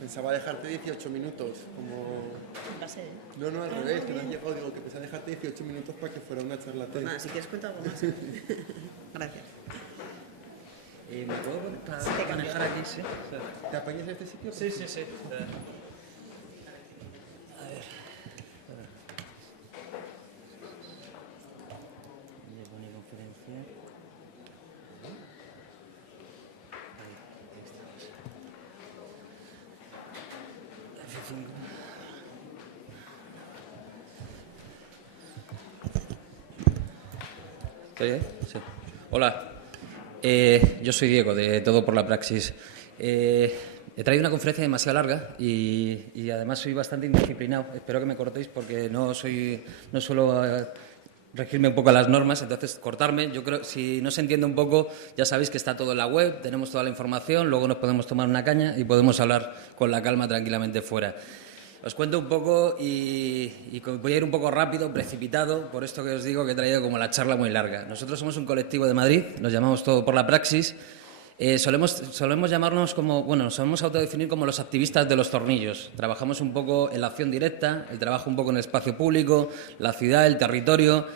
Pensaba dejarte 18 minutos, como... No, al revés, que no has llegado, digo que pensaba dejarte 18 minutos para que fuera una charla técnica. Nada, si quieres cuenta algo más. Gracias. ¿Me puedo manejar aquí, sí? ¿Te apañas en este sitio? Sí. ¿Estoy ahí? Sí. Hola, yo soy Diego, de Todo por la Praxis. He traído una conferencia demasiado larga y además soy bastante indisciplinado. Espero que me cortéis porque no suelo regirme un poco a las normas, entonces cortarme. Yo creo, si no se entiende un poco, ya sabéis que está todo en la web, tenemos toda la información, luego nos podemos tomar una caña y podemos hablar con la calma tranquilamente fuera. Os cuento un poco y voy a ir un poco rápido, precipitado, por esto que os digo que he traído como la charla muy larga. Nosotros somos un colectivo de Madrid, nos llamamos Todo por la Praxis. Solemos llamarnos como, bueno, nos solemos autodefinir como los activistas de los tornillos. Trabajamos un poco en la acción directa, el trabajo un poco en el espacio público, la ciudad, el territorio,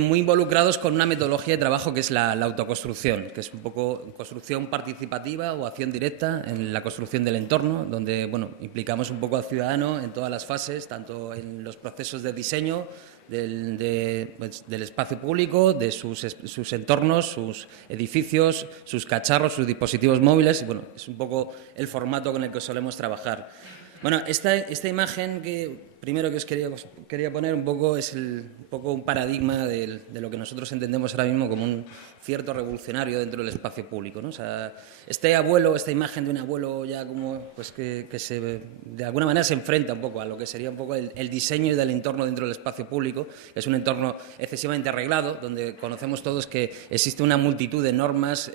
muy involucrados con una metodología de trabajo que es la autoconstrucción, que es un poco construcción participativa o acción directa en la construcción del entorno, donde bueno, implicamos un poco al ciudadano en todas las fases, tanto en los procesos de diseño del espacio público, de sus entornos, sus edificios, sus cacharros, sus dispositivos móviles. Y, bueno, es un poco el formato con el que solemos trabajar. Bueno, esta imagen que primero que os quería poner un poco es un poco un paradigma de lo que nosotros entendemos ahora mismo como un cierto revolucionario dentro del espacio público, ¿no? O sea, esta imagen de un abuelo ya como pues que de alguna manera se enfrenta un poco a lo que sería un poco el diseño del entorno dentro del espacio público. Es un entorno excesivamente arreglado, donde conocemos todos que existe una multitud de normas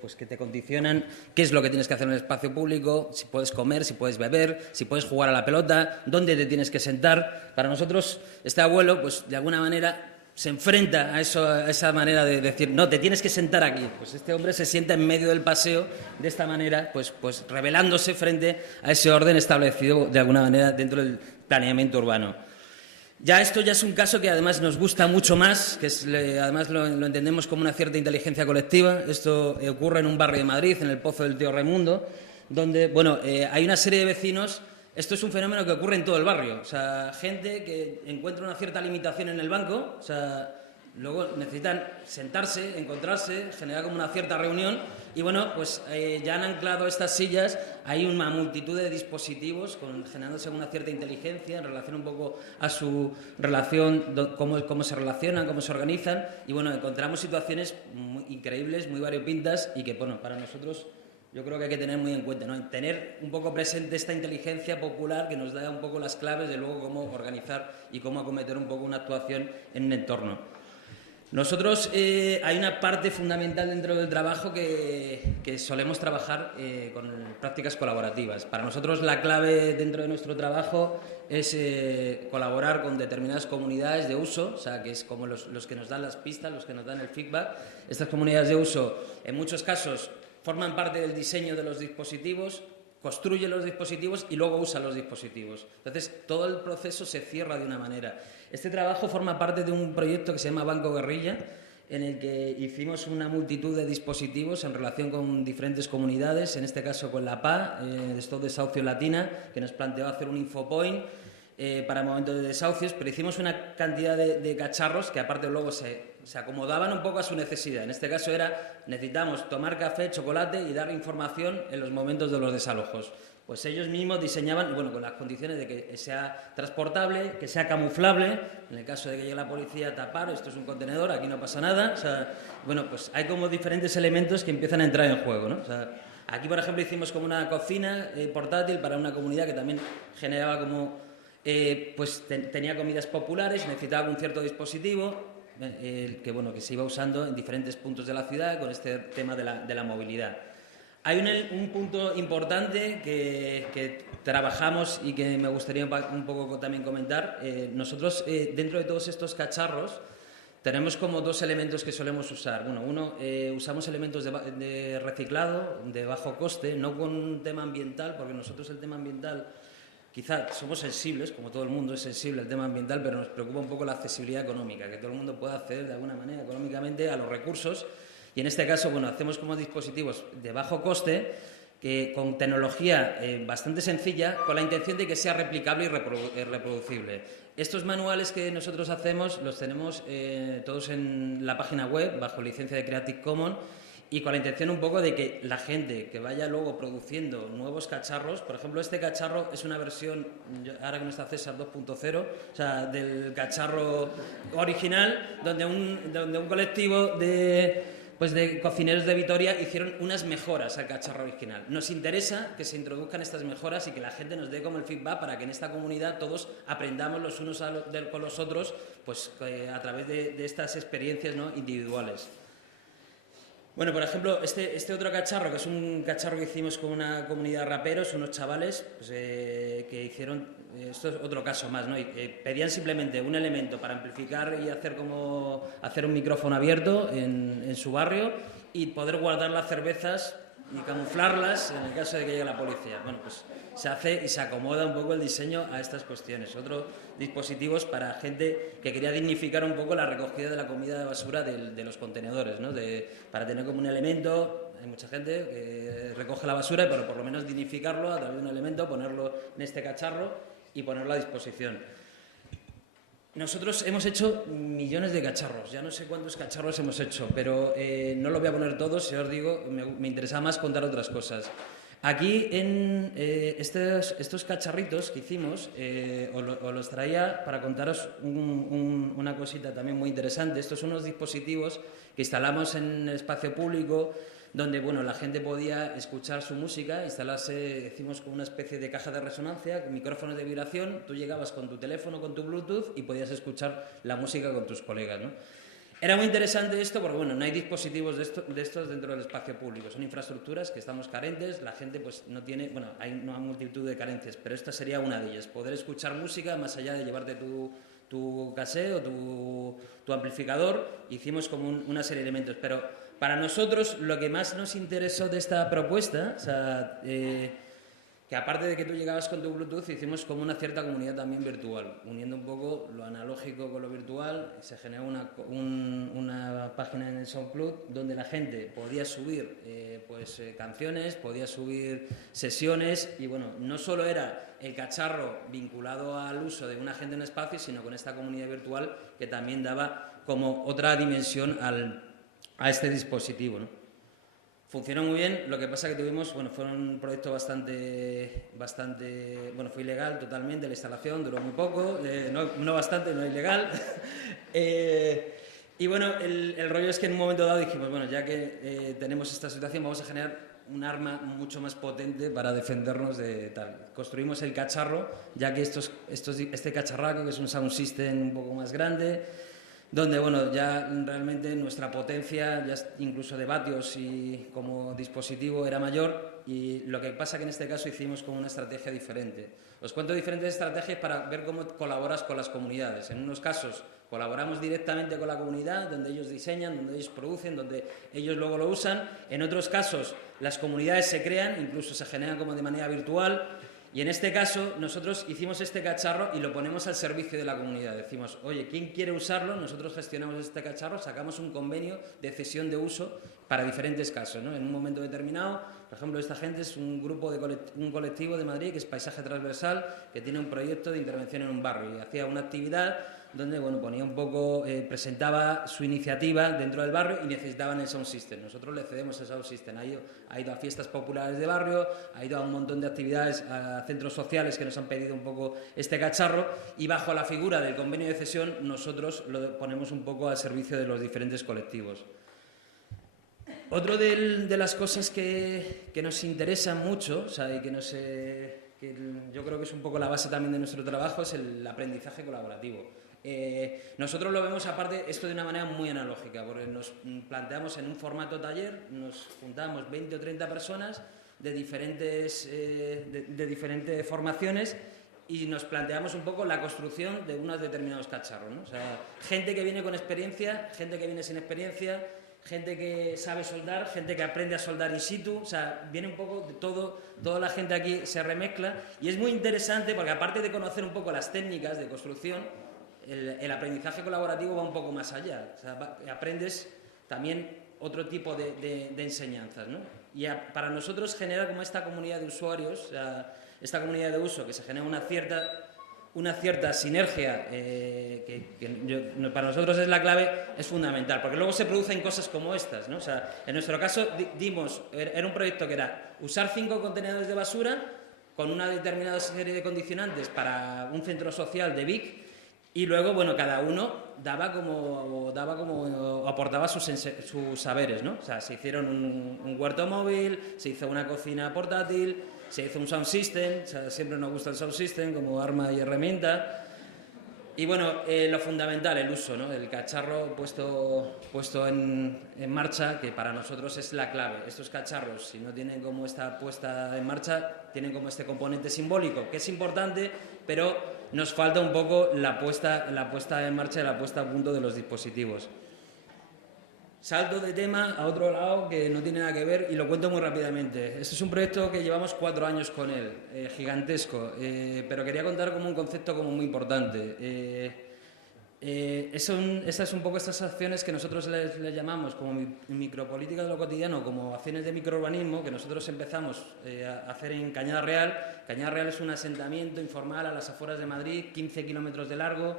pues que te condicionan qué es lo que tienes que hacer en el espacio público, si puedes comer, si puedes beber, si puedes jugar a la pelota, dónde te tienes que sentar. Para nosotros, este abuelo, pues de alguna manera se enfrenta a esa manera de decir, no, te tienes que sentar aquí. Pues este hombre se sienta en medio del paseo de esta manera, pues rebelándose frente a ese orden establecido de alguna manera dentro del planeamiento urbano. Esto ya es un caso que además nos gusta mucho más, que además lo entendemos como una cierta inteligencia colectiva. Esto ocurre en un barrio de Madrid, en el Pozo del Tío Raimundo, donde bueno, hay una serie de vecinos. Esto es un fenómeno que ocurre en todo el barrio. O sea, gente que encuentra una cierta limitación en el banco, o sea, luego necesitan sentarse, encontrarse, generar como una cierta reunión y, bueno, pues ya han anclado estas sillas. Hay una multitud de dispositivos generándose una cierta inteligencia en relación un poco a su relación, cómo se relacionan, cómo se organizan y, bueno, encontramos situaciones muy increíbles, muy variopintas y que, bueno, para nosotros yo creo que hay que tener muy en cuenta, ¿no? Tener un poco presente esta inteligencia popular que nos da un poco las claves de luego cómo organizar y cómo acometer un poco una actuación en un entorno. Nosotros hay una parte fundamental dentro del trabajo que solemos trabajar con prácticas colaborativas. Para nosotros la clave dentro de nuestro trabajo es colaborar con determinadas comunidades de uso, o sea, que es como los que nos dan las pistas, los que nos dan el feedback. Estas comunidades de uso, en muchos casos, forman parte del diseño de los dispositivos, construyen los dispositivos y luego usan los dispositivos. Entonces, todo el proceso se cierra de una manera. Este trabajo forma parte de un proyecto que se llama Banco Guerrilla, en el que hicimos una multitud de dispositivos en relación con diferentes comunidades, en este caso con la PA, esto de Desahucio Latina, que nos planteó hacer un infopoint para momentos de desahucios, pero hicimos una cantidad de cacharros que aparte luego se acomodaban un poco a su necesidad. En este caso necesitamos tomar café, chocolate y dar información en los momentos de los desalojos. Pues ellos mismos diseñaban, bueno, con las condiciones de que sea transportable, que sea camuflable, en el caso de que llegue la policía a tapar, esto es un contenedor, aquí no pasa nada, o sea, bueno, pues hay como diferentes elementos que empiezan a entrar en juego, ¿no? O sea, aquí, por ejemplo, hicimos como una cocina portátil para una comunidad que también generaba como, tenía comidas populares, necesitaba un cierto dispositivo, que se iba usando en diferentes puntos de la ciudad con este tema de la movilidad. Hay un punto importante que trabajamos y que me gustaría un poco también comentar. Nosotros, dentro de todos estos cacharros, tenemos como dos elementos que solemos usar. Bueno, usamos elementos de reciclado, de bajo coste, no con un tema ambiental, porque nosotros el tema ambiental quizá somos sensibles, como todo el mundo es sensible al tema ambiental, pero nos preocupa un poco la accesibilidad económica, que todo el mundo pueda acceder de alguna manera económicamente a los recursos. Y en este caso, bueno, hacemos como dispositivos de bajo coste, con tecnología bastante sencilla, con la intención de que sea replicable y reproducible. Estos manuales que nosotros hacemos los tenemos todos en la página web, bajo licencia de Creative Commons, y con la intención un poco de que la gente que vaya luego produciendo nuevos cacharros, por ejemplo, este cacharro es una versión, ahora que no está César 2.0, o sea, del cacharro original, donde un colectivo de pues de cocineros de Vitoria hicieron unas mejoras al cacharro original. Nos interesa que se introduzcan estas mejoras y que la gente nos dé como el feedback para que en esta comunidad todos aprendamos los unos con los otros, pues a través de estas experiencias, ¿no?, individuales. Bueno, por ejemplo, este otro cacharro, que es un cacharro que hicimos con una comunidad de raperos, unos chavales, pues, que hicieron, esto es otro caso más, ¿no? Pedían simplemente un elemento para amplificar y hacer un micrófono abierto en su barrio y poder guardar las cervezas y camuflarlas en el caso de que llegue la policía. Bueno, pues se hace y se acomoda un poco el diseño a estas cuestiones. Otros dispositivos para gente que quería dignificar un poco la recogida de la comida de basura de los contenedores, ¿no? Para tener como un elemento. Hay mucha gente que recoge la basura, pero por lo menos dignificarlo a través de un elemento, ponerlo en este cacharro y ponerlo a disposición. Nosotros hemos hecho millones de cacharros, ya no sé cuántos cacharros hemos hecho, pero no los voy a poner todos, ya os digo, me interesa más contar otras cosas. Aquí en estos cacharritos que hicimos, os los traía para contaros una cosita también muy interesante. Estos son unos dispositivos que instalamos en el espacio público donde, bueno, la gente podía escuchar su música, hicimos como una especie de caja de resonancia, micrófonos de vibración, tú llegabas con tu teléfono, con tu Bluetooth y podías escuchar la música con tus colegas, ¿no? Era muy interesante esto porque, bueno, no hay dispositivos de estos dentro del espacio público, son infraestructuras que estamos carentes, la gente pues no tiene, bueno, hay una multitud de carencias, pero esta sería una de ellas, poder escuchar música más allá de llevarte tu cassette o tu amplificador. Hicimos como una serie de elementos, pero para nosotros lo que más nos interesó de esta propuesta, o sea, que aparte de que tú llegabas con tu Bluetooth, hicimos como una cierta comunidad también virtual, uniendo un poco lo analógico con lo virtual. Se generó una página en el SoundCloud donde la gente podía subir canciones, podía subir sesiones y, bueno, no solo era el cacharro vinculado al uso de una gente en un espacio, sino con esta comunidad virtual que también daba como otra dimensión a este dispositivo, ¿no? Funcionó muy bien, lo que pasa que tuvimos, bueno, fue un proyecto bastante, bueno, fue ilegal totalmente la instalación, duró muy poco, no bastante, no ilegal. Y bueno, el rollo es que en un momento dado dijimos, bueno, ya que tenemos esta situación, vamos a generar un arma mucho más potente para defendernos de tal. Construimos el cacharro, ya que este cacharraco, que es un sound system un poco más grande, donde, bueno, ya realmente nuestra potencia, ya incluso de vatios y como dispositivo, era mayor, y lo que pasa que en este caso hicimos como una estrategia diferente. Os cuento diferentes estrategias para ver cómo colaboras con las comunidades. En unos casos colaboramos directamente con la comunidad, donde ellos diseñan, donde ellos producen, donde ellos luego lo usan. En otros casos las comunidades se crean, incluso se generan como de manera virtual. Y en este caso, nosotros hicimos este cacharro y lo ponemos al servicio de la comunidad. Decimos, oye, ¿quién quiere usarlo? Nosotros gestionamos este cacharro, sacamos un convenio de cesión de uso para diferentes casos, ¿no? En un momento determinado, por ejemplo, esta gente es un colectivo de Madrid que es Paisaje Transversal, que tiene un proyecto de intervención en un barrio y hacía una actividad donde, bueno, ponía un poco, presentaba su iniciativa dentro del barrio y necesitaban el sound system. Nosotros le cedemos el sound system. Ha ido a fiestas populares de barrio, ha ido a un montón de actividades, a centros sociales que nos han pedido un poco este cacharro, y bajo la figura del convenio de cesión nosotros lo ponemos un poco al servicio de los diferentes colectivos. Otro de las cosas que nos interesan mucho, o sea, y que yo creo que es un poco la base también de nuestro trabajo, es el aprendizaje colaborativo. Nosotros lo vemos aparte esto de una manera muy analógica, porque nos planteamos en un formato taller, nos juntamos 20 o 30 personas de diferentes formaciones y nos planteamos un poco la construcción de unos determinados cacharros, ¿no? O sea, gente que viene con experiencia, gente que viene sin experiencia, gente que sabe soldar, gente que aprende a soldar in situ, o sea, viene un poco de todo, toda la gente aquí se remezcla y es muy interesante porque aparte de conocer un poco las técnicas de construcción, el aprendizaje colaborativo va un poco más allá, o sea, aprendes también otro tipo de enseñanzas, ¿no? Y para nosotros genera como esta comunidad de usuarios, o sea, esta comunidad de uso que se genera una cierta sinergia para nosotros es la clave, es fundamental, porque luego se producen cosas como estas, ¿no? O sea, en nuestro caso era un proyecto que era usar 5 contenedores de basura con una determinada serie de condicionantes para un centro social de Vic Y luego, bueno, cada uno aportaba sus saberes, ¿no? O sea, se hicieron un huerto móvil, se hizo una cocina portátil, se hizo un sound system, o sea, siempre nos gusta el sound system como arma y herramienta. Y bueno, lo fundamental, el uso, ¿no? El cacharro puesto en marcha, que para nosotros es la clave. Estos cacharros, si no tienen como esta puesta en marcha, tienen como este componente simbólico, que es importante, pero nos falta un poco la puesta en marcha y la puesta a punto de los dispositivos. Salto de tema a otro lado que no tiene nada que ver y lo cuento muy rápidamente. Este es un proyecto que llevamos 4 años con él, gigantesco, pero quería contar como un concepto como muy importante. Esas un poco estas acciones que nosotros les llamamos como micropolítica de lo cotidiano, como acciones de microurbanismo, que nosotros empezamos a hacer en Cañada Real. Cañada Real es un asentamiento informal a las afueras de Madrid, 15 kilómetros de largo,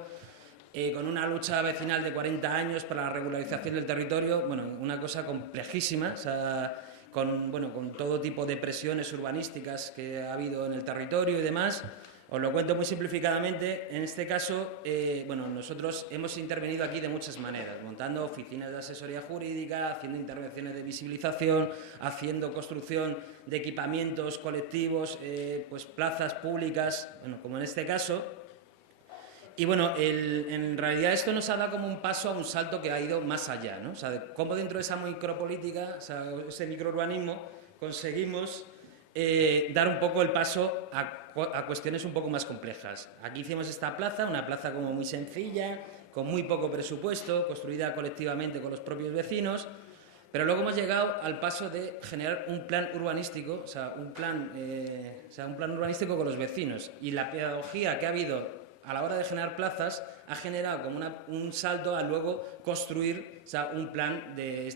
con una lucha vecinal de 40 años para la regularización del territorio, bueno, una cosa complejísima, o sea, con todo tipo de presiones urbanísticas que ha habido en el territorio y demás. Os lo cuento muy simplificadamente. En este caso, bueno, nosotros hemos intervenido aquí de muchas maneras, montando oficinas de asesoría jurídica, haciendo intervenciones de visibilización, haciendo construcción de equipamientos colectivos, pues plazas públicas, bueno, como en este caso. Y bueno, en realidad esto nos ha dado como un paso a un salto que ha ido más allá, ¿no? O sea, de cómo dentro de esa micropolítica, o sea, ese microurbanismo, conseguimos dar un poco el paso a cuestiones un poco más complejas. Aquí hicimos esta plaza, una plaza como muy sencilla, con muy poco presupuesto, construida colectivamente con los propios vecinos, pero luego hemos llegado al paso de generar un plan urbanístico, o sea, un plan urbanístico con los vecinos. Y la pedagogía que ha habido a la hora de generar plazas ha generado como un salto a luego construir, o sea, un plan de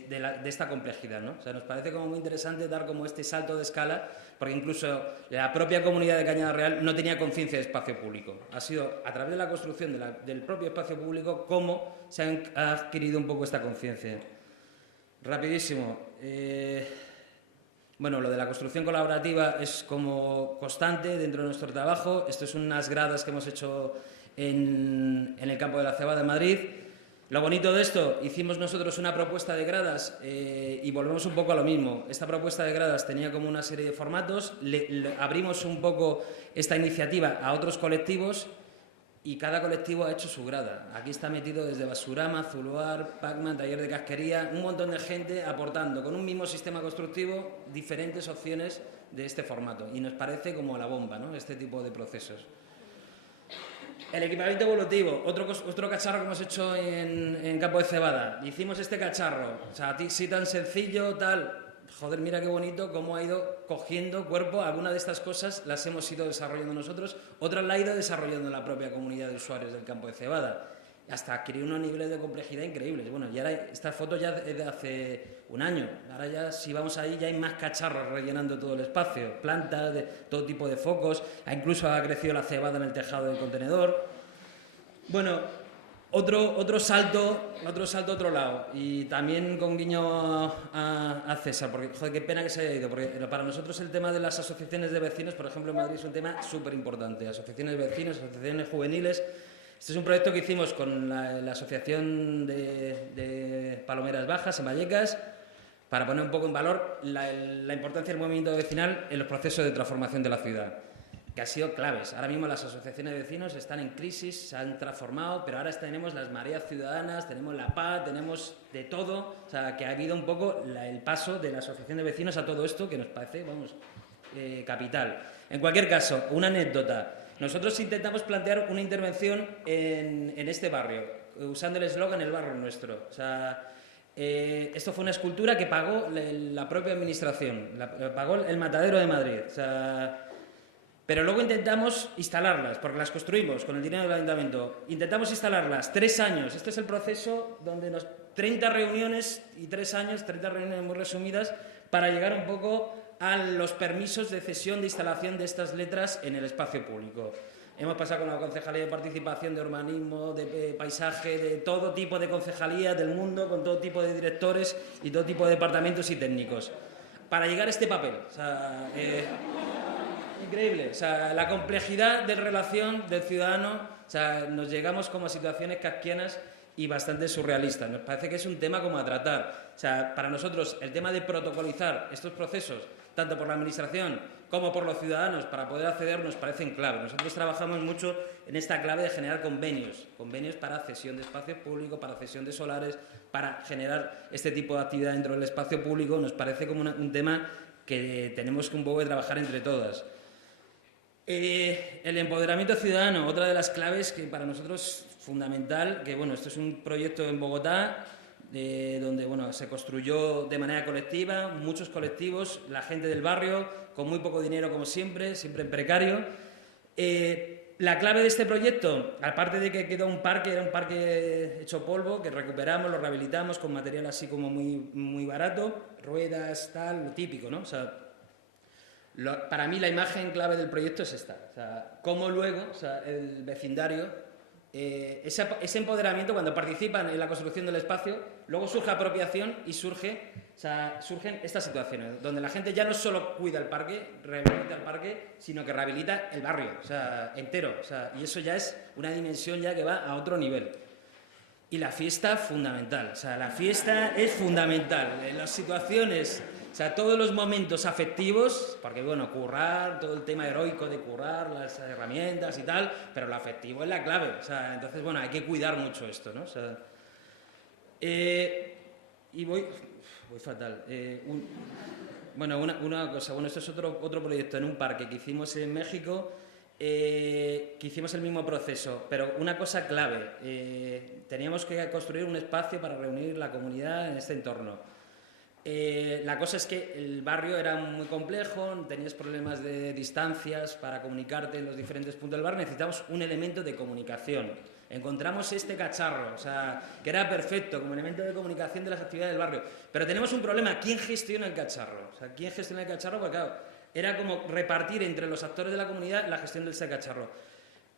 esta complejidad, ¿no? O sea, nos parece como muy interesante dar como este salto de escala, porque incluso la propia comunidad de Cañada Real no tenía conciencia de espacio público. Ha sido a través de la construcción del propio espacio público cómo se ha adquirido un poco esta conciencia. Rapidísimo. Bueno, lo de la construcción colaborativa es como constante dentro de nuestro trabajo. Esto es unas gradas que hemos hecho en el campo de la Cebada de Madrid. Lo bonito de esto, hicimos nosotros una propuesta de gradas y volvemos un poco a lo mismo. Esta propuesta de gradas tenía como una serie de formatos, abrimos un poco esta iniciativa a otros colectivos y cada colectivo ha hecho su grada. Aquí está metido desde Basurama, Zuluar, Pacman, Taller de Casquería, un montón de gente aportando con un mismo sistema constructivo diferentes opciones de este formato. Y nos parece como la bomba, ¿no? Este tipo de procesos. El equipamiento evolutivo, otro cacharro que hemos hecho en Campo de Cebada. Hicimos este cacharro, o sea, sí tan sencillo, tal. Joder, mira qué bonito cómo ha ido cogiendo cuerpo. Algunas de estas cosas las hemos ido desarrollando nosotros, otras las ha ido desarrollando la propia comunidad de usuarios del Campo de Cebada, hasta adquirir unos niveles de complejidad increíbles. Bueno, y ahora esta foto ya es de hace un año. Ahora ya, si vamos ahí, ya hay más cacharros rellenando todo el espacio, plantas de todo tipo de focos, incluso ha crecido la cebada en el tejado del contenedor. Bueno, otro salto a otro lado, y también con guiño a César, porque joder, qué pena que se haya ido, porque para nosotros el tema de las asociaciones de vecinos, por ejemplo, en Madrid es un tema súper importante. Asociaciones de vecinos, asociaciones juveniles. Este es un proyecto que hicimos con la Asociación de Palomeras Bajas, en Vallecas, para poner un poco en valor la importancia del movimiento vecinal en los procesos de transformación de la ciudad, que han sido claves. Ahora mismo las asociaciones de vecinos están en crisis, se han transformado, pero ahora tenemos las mareas ciudadanas, tenemos la paz, tenemos de todo. O sea, que ha habido un poco el paso de la asociación de vecinos a todo esto, que nos parece, vamos, capital. En cualquier caso, una anécdota. Nosotros intentamos plantear una intervención en este barrio, usando el eslogan "El barrio nuestro". O sea, esto fue una escultura que pagó la propia administración, pagó el Matadero de Madrid. O sea, pero luego intentamos instalarlas, porque las construimos con el dinero del ayuntamiento. Intentamos instalarlas 3 años. Este es el proceso donde 30 reuniones y 3 años, 30 reuniones muy resumidas, para llegar un poco a los permisos de cesión de instalación de estas letras en el espacio público. Hemos pasado con la Concejalía de Participación, de Urbanismo, de Paisaje, de todo tipo de concejalías del mundo, con todo tipo de directores y todo tipo de departamentos y técnicos, para llegar a este papel. O sea, increíble. O sea, la complejidad de relación del ciudadano, o sea, nos llegamos como a situaciones kafkianas y bastante surrealistas. Nos parece que es un tema como a tratar. O sea, para nosotros el tema de protocolizar estos procesos, tanto por la administración como por los ciudadanos, para poder acceder, nos parecen clave. Nosotros trabajamos mucho en esta clave de generar convenios para cesión de espacios públicos, para cesión de solares, para generar este tipo de actividad dentro del espacio público. Nos parece como un tema que tenemos que un poco de trabajar entre todas. El empoderamiento ciudadano, otra de las claves que para nosotros es fundamental, que bueno, esto es un proyecto en Bogotá, donde bueno, se construyó de manera colectiva, muchos colectivos, la gente del barrio, con muy poco dinero como siempre en precario. La clave de este proyecto, aparte de que quedó un parque, era un parque hecho polvo, que recuperamos, lo rehabilitamos con material así como muy barato, ruedas, tal, lo típico, ¿no? O sea, para mí la imagen clave del proyecto es esta, o sea, cómo luego, o sea, el vecindario, ese empoderamiento cuando participan en la construcción del espacio, luego surge apropiación y surgen estas situaciones, donde la gente ya no solo cuida el parque, rehabilita el parque, sino que rehabilita el barrio, o sea, entero, o sea, y eso ya es una dimensión ya que va a otro nivel. Y la fiesta, fundamental, o sea, la fiesta es fundamental, en las situaciones, o sea, todos los momentos afectivos, porque bueno, currar, todo el tema heroico de currar, las herramientas y tal, pero lo afectivo es la clave, o sea, entonces bueno, hay que cuidar mucho esto, ¿no? O sea, y voy fatal. Una cosa, bueno, esto es otro proyecto en un parque que hicimos en México, que hicimos el mismo proceso, pero una cosa clave, teníamos que construir un espacio para reunir la comunidad en este entorno. La cosa es que el barrio era muy complejo, tenías problemas de distancias para comunicarte en los diferentes puntos del barrio, necesitamos un elemento de comunicación. Encontramos este cacharro, o sea, que era perfecto como elemento de comunicación de las actividades del barrio. Pero tenemos un problema, ¿quién gestiona el cacharro? O sea, ¿quién gestiona el cacharro? Porque claro, era como repartir entre los actores de la comunidad la gestión de ese cacharro.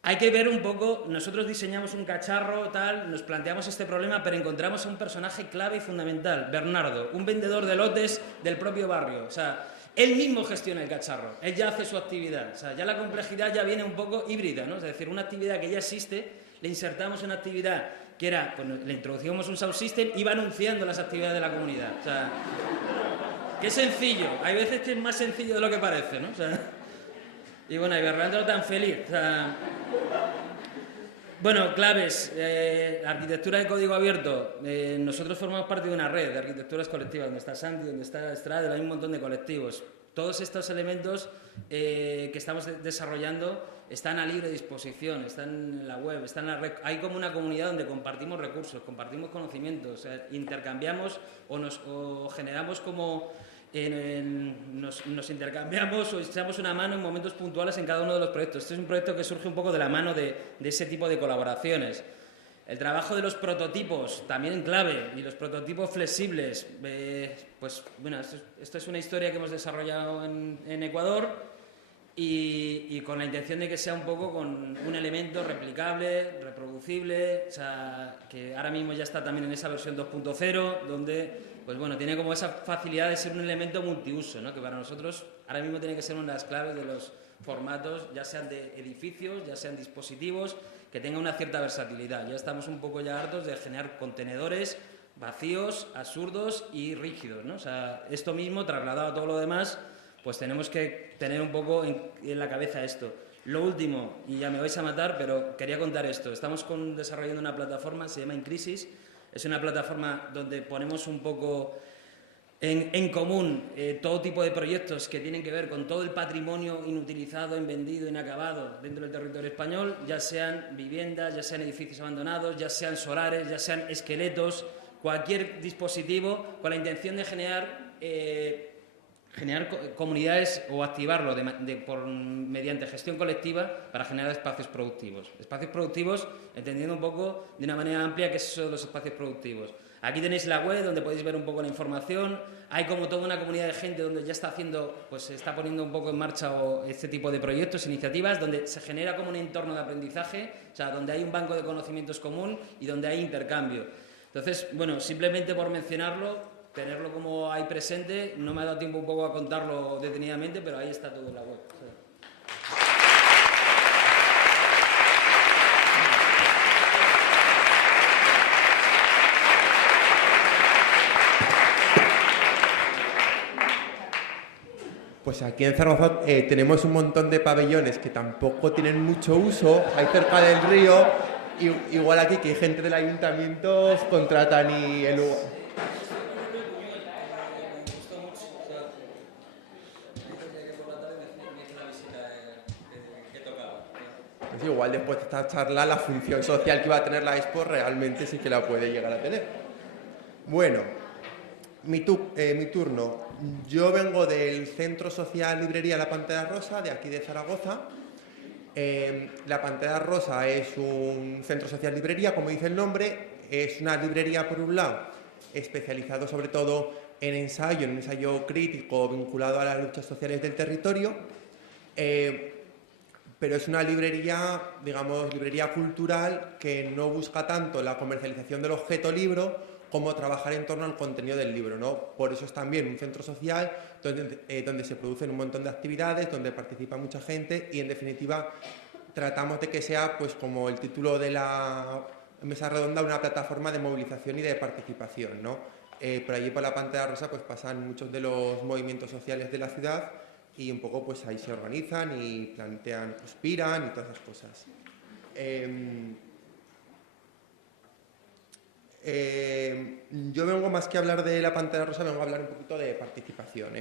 Hay que ver un poco, nosotros diseñamos un cacharro, tal, nos planteamos este problema, pero encontramos a un personaje clave y fundamental, Bernardo, un vendedor de lotes del propio barrio. O sea, él mismo gestiona el cacharro, él ya hace su actividad. O sea, ya la complejidad ya viene un poco híbrida, ¿no? Es decir, una actividad que ya existe, le insertamos una actividad que era, pues le introducimos un sound system y va anunciando las actividades de la comunidad. O sea, qué sencillo, hay veces que es más sencillo de lo que parece, ¿no? O sea, y bueno, y Bernardo tan feliz. O sea, bueno, claves, arquitectura de código abierto. Nosotros formamos parte de una red de arquitecturas colectivas, donde está Santi, donde está Estrada, hay un montón de colectivos. Todos estos elementos que estamos desarrollando están a libre disposición, están en la web, están en la red. Hay como una comunidad donde compartimos recursos, compartimos conocimientos, o sea, intercambiamos o generamos como... nos intercambiamos o echamos una mano en momentos puntuales en cada uno de los proyectos. Este es un proyecto que surge un poco de la mano de ese tipo de colaboraciones. El trabajo de los prototipos, también en clave, y los prototipos flexibles. Pues bueno, esto es una historia que hemos desarrollado en Ecuador y con la intención de que sea un poco con un elemento replicable, reproducible, o sea, que ahora mismo ya está también en esa versión 2.0, donde pues bueno, tiene como esa facilidad de ser un elemento multiuso, ¿no? Que para nosotros ahora mismo tiene que ser una de las claves de los formatos, ya sean de edificios, ya sean dispositivos, que tenga una cierta versatilidad. Ya estamos un poco ya hartos de generar contenedores vacíos, absurdos y rígidos, ¿no? O sea, esto mismo trasladado a todo lo demás, pues tenemos que tener un poco en la cabeza esto. Lo último, y ya me vais a matar, pero quería contar esto. Estamos desarrollando una plataforma, se llama Incrisis. Es una plataforma donde ponemos un poco en común todo tipo de proyectos que tienen que ver con todo el patrimonio inutilizado, invendido, inacabado dentro del territorio español, ya sean viviendas, ya sean edificios abandonados, ya sean solares, ya sean esqueletos, cualquier dispositivo con la intención de generar comunidades o activarlo mediante gestión colectiva para generar espacios productivos. Espacios productivos, entendiendo un poco de una manera amplia qué son los espacios productivos. Aquí tenéis la web donde podéis ver un poco la información. Hay como toda una comunidad de gente donde ya está haciendo, pues se está poniendo un poco en marcha este tipo de proyectos, iniciativas, donde se genera como un entorno de aprendizaje, o sea, donde hay un banco de conocimientos común y donde hay intercambio. Entonces, bueno, simplemente por mencionarlo, tenerlo como ahí presente, no me ha dado tiempo un poco a contarlo detenidamente, pero ahí está todo en la web. O sea. Pues aquí en Zaragoza tenemos un montón de pabellones que tampoco tienen mucho uso, hay cerca del río, igual aquí que hay gente del ayuntamiento os contratan y el lugar. Pues igual después de esta charla la función social que va a tener la Expo realmente sí que la puede llegar a tener. Bueno, mi turno. Yo vengo del Centro Social Librería La Pantera Rosa, de aquí de Zaragoza. La Pantera Rosa es un centro social librería, como dice el nombre. Es una librería, por un lado, especializado sobre todo en un ensayo crítico vinculado a las luchas sociales del territorio. Pero es una librería, digamos, librería cultural que no busca tanto la comercialización del objeto libro como trabajar en torno al contenido del libro, ¿no? Por eso es también un centro social donde se producen un montón de actividades, donde participa mucha gente y, en definitiva, tratamos de que sea, pues como el título de la mesa redonda, una plataforma de movilización y de participación, ¿no? Por allí, por la Pantera Rosa, pues pasan muchos de los movimientos sociales de la ciudad y un poco pues ahí se organizan y plantean, conspiran y todas esas cosas. Yo vengo más que a hablar de la Pantera Rosa, vengo a hablar un poquito de participación.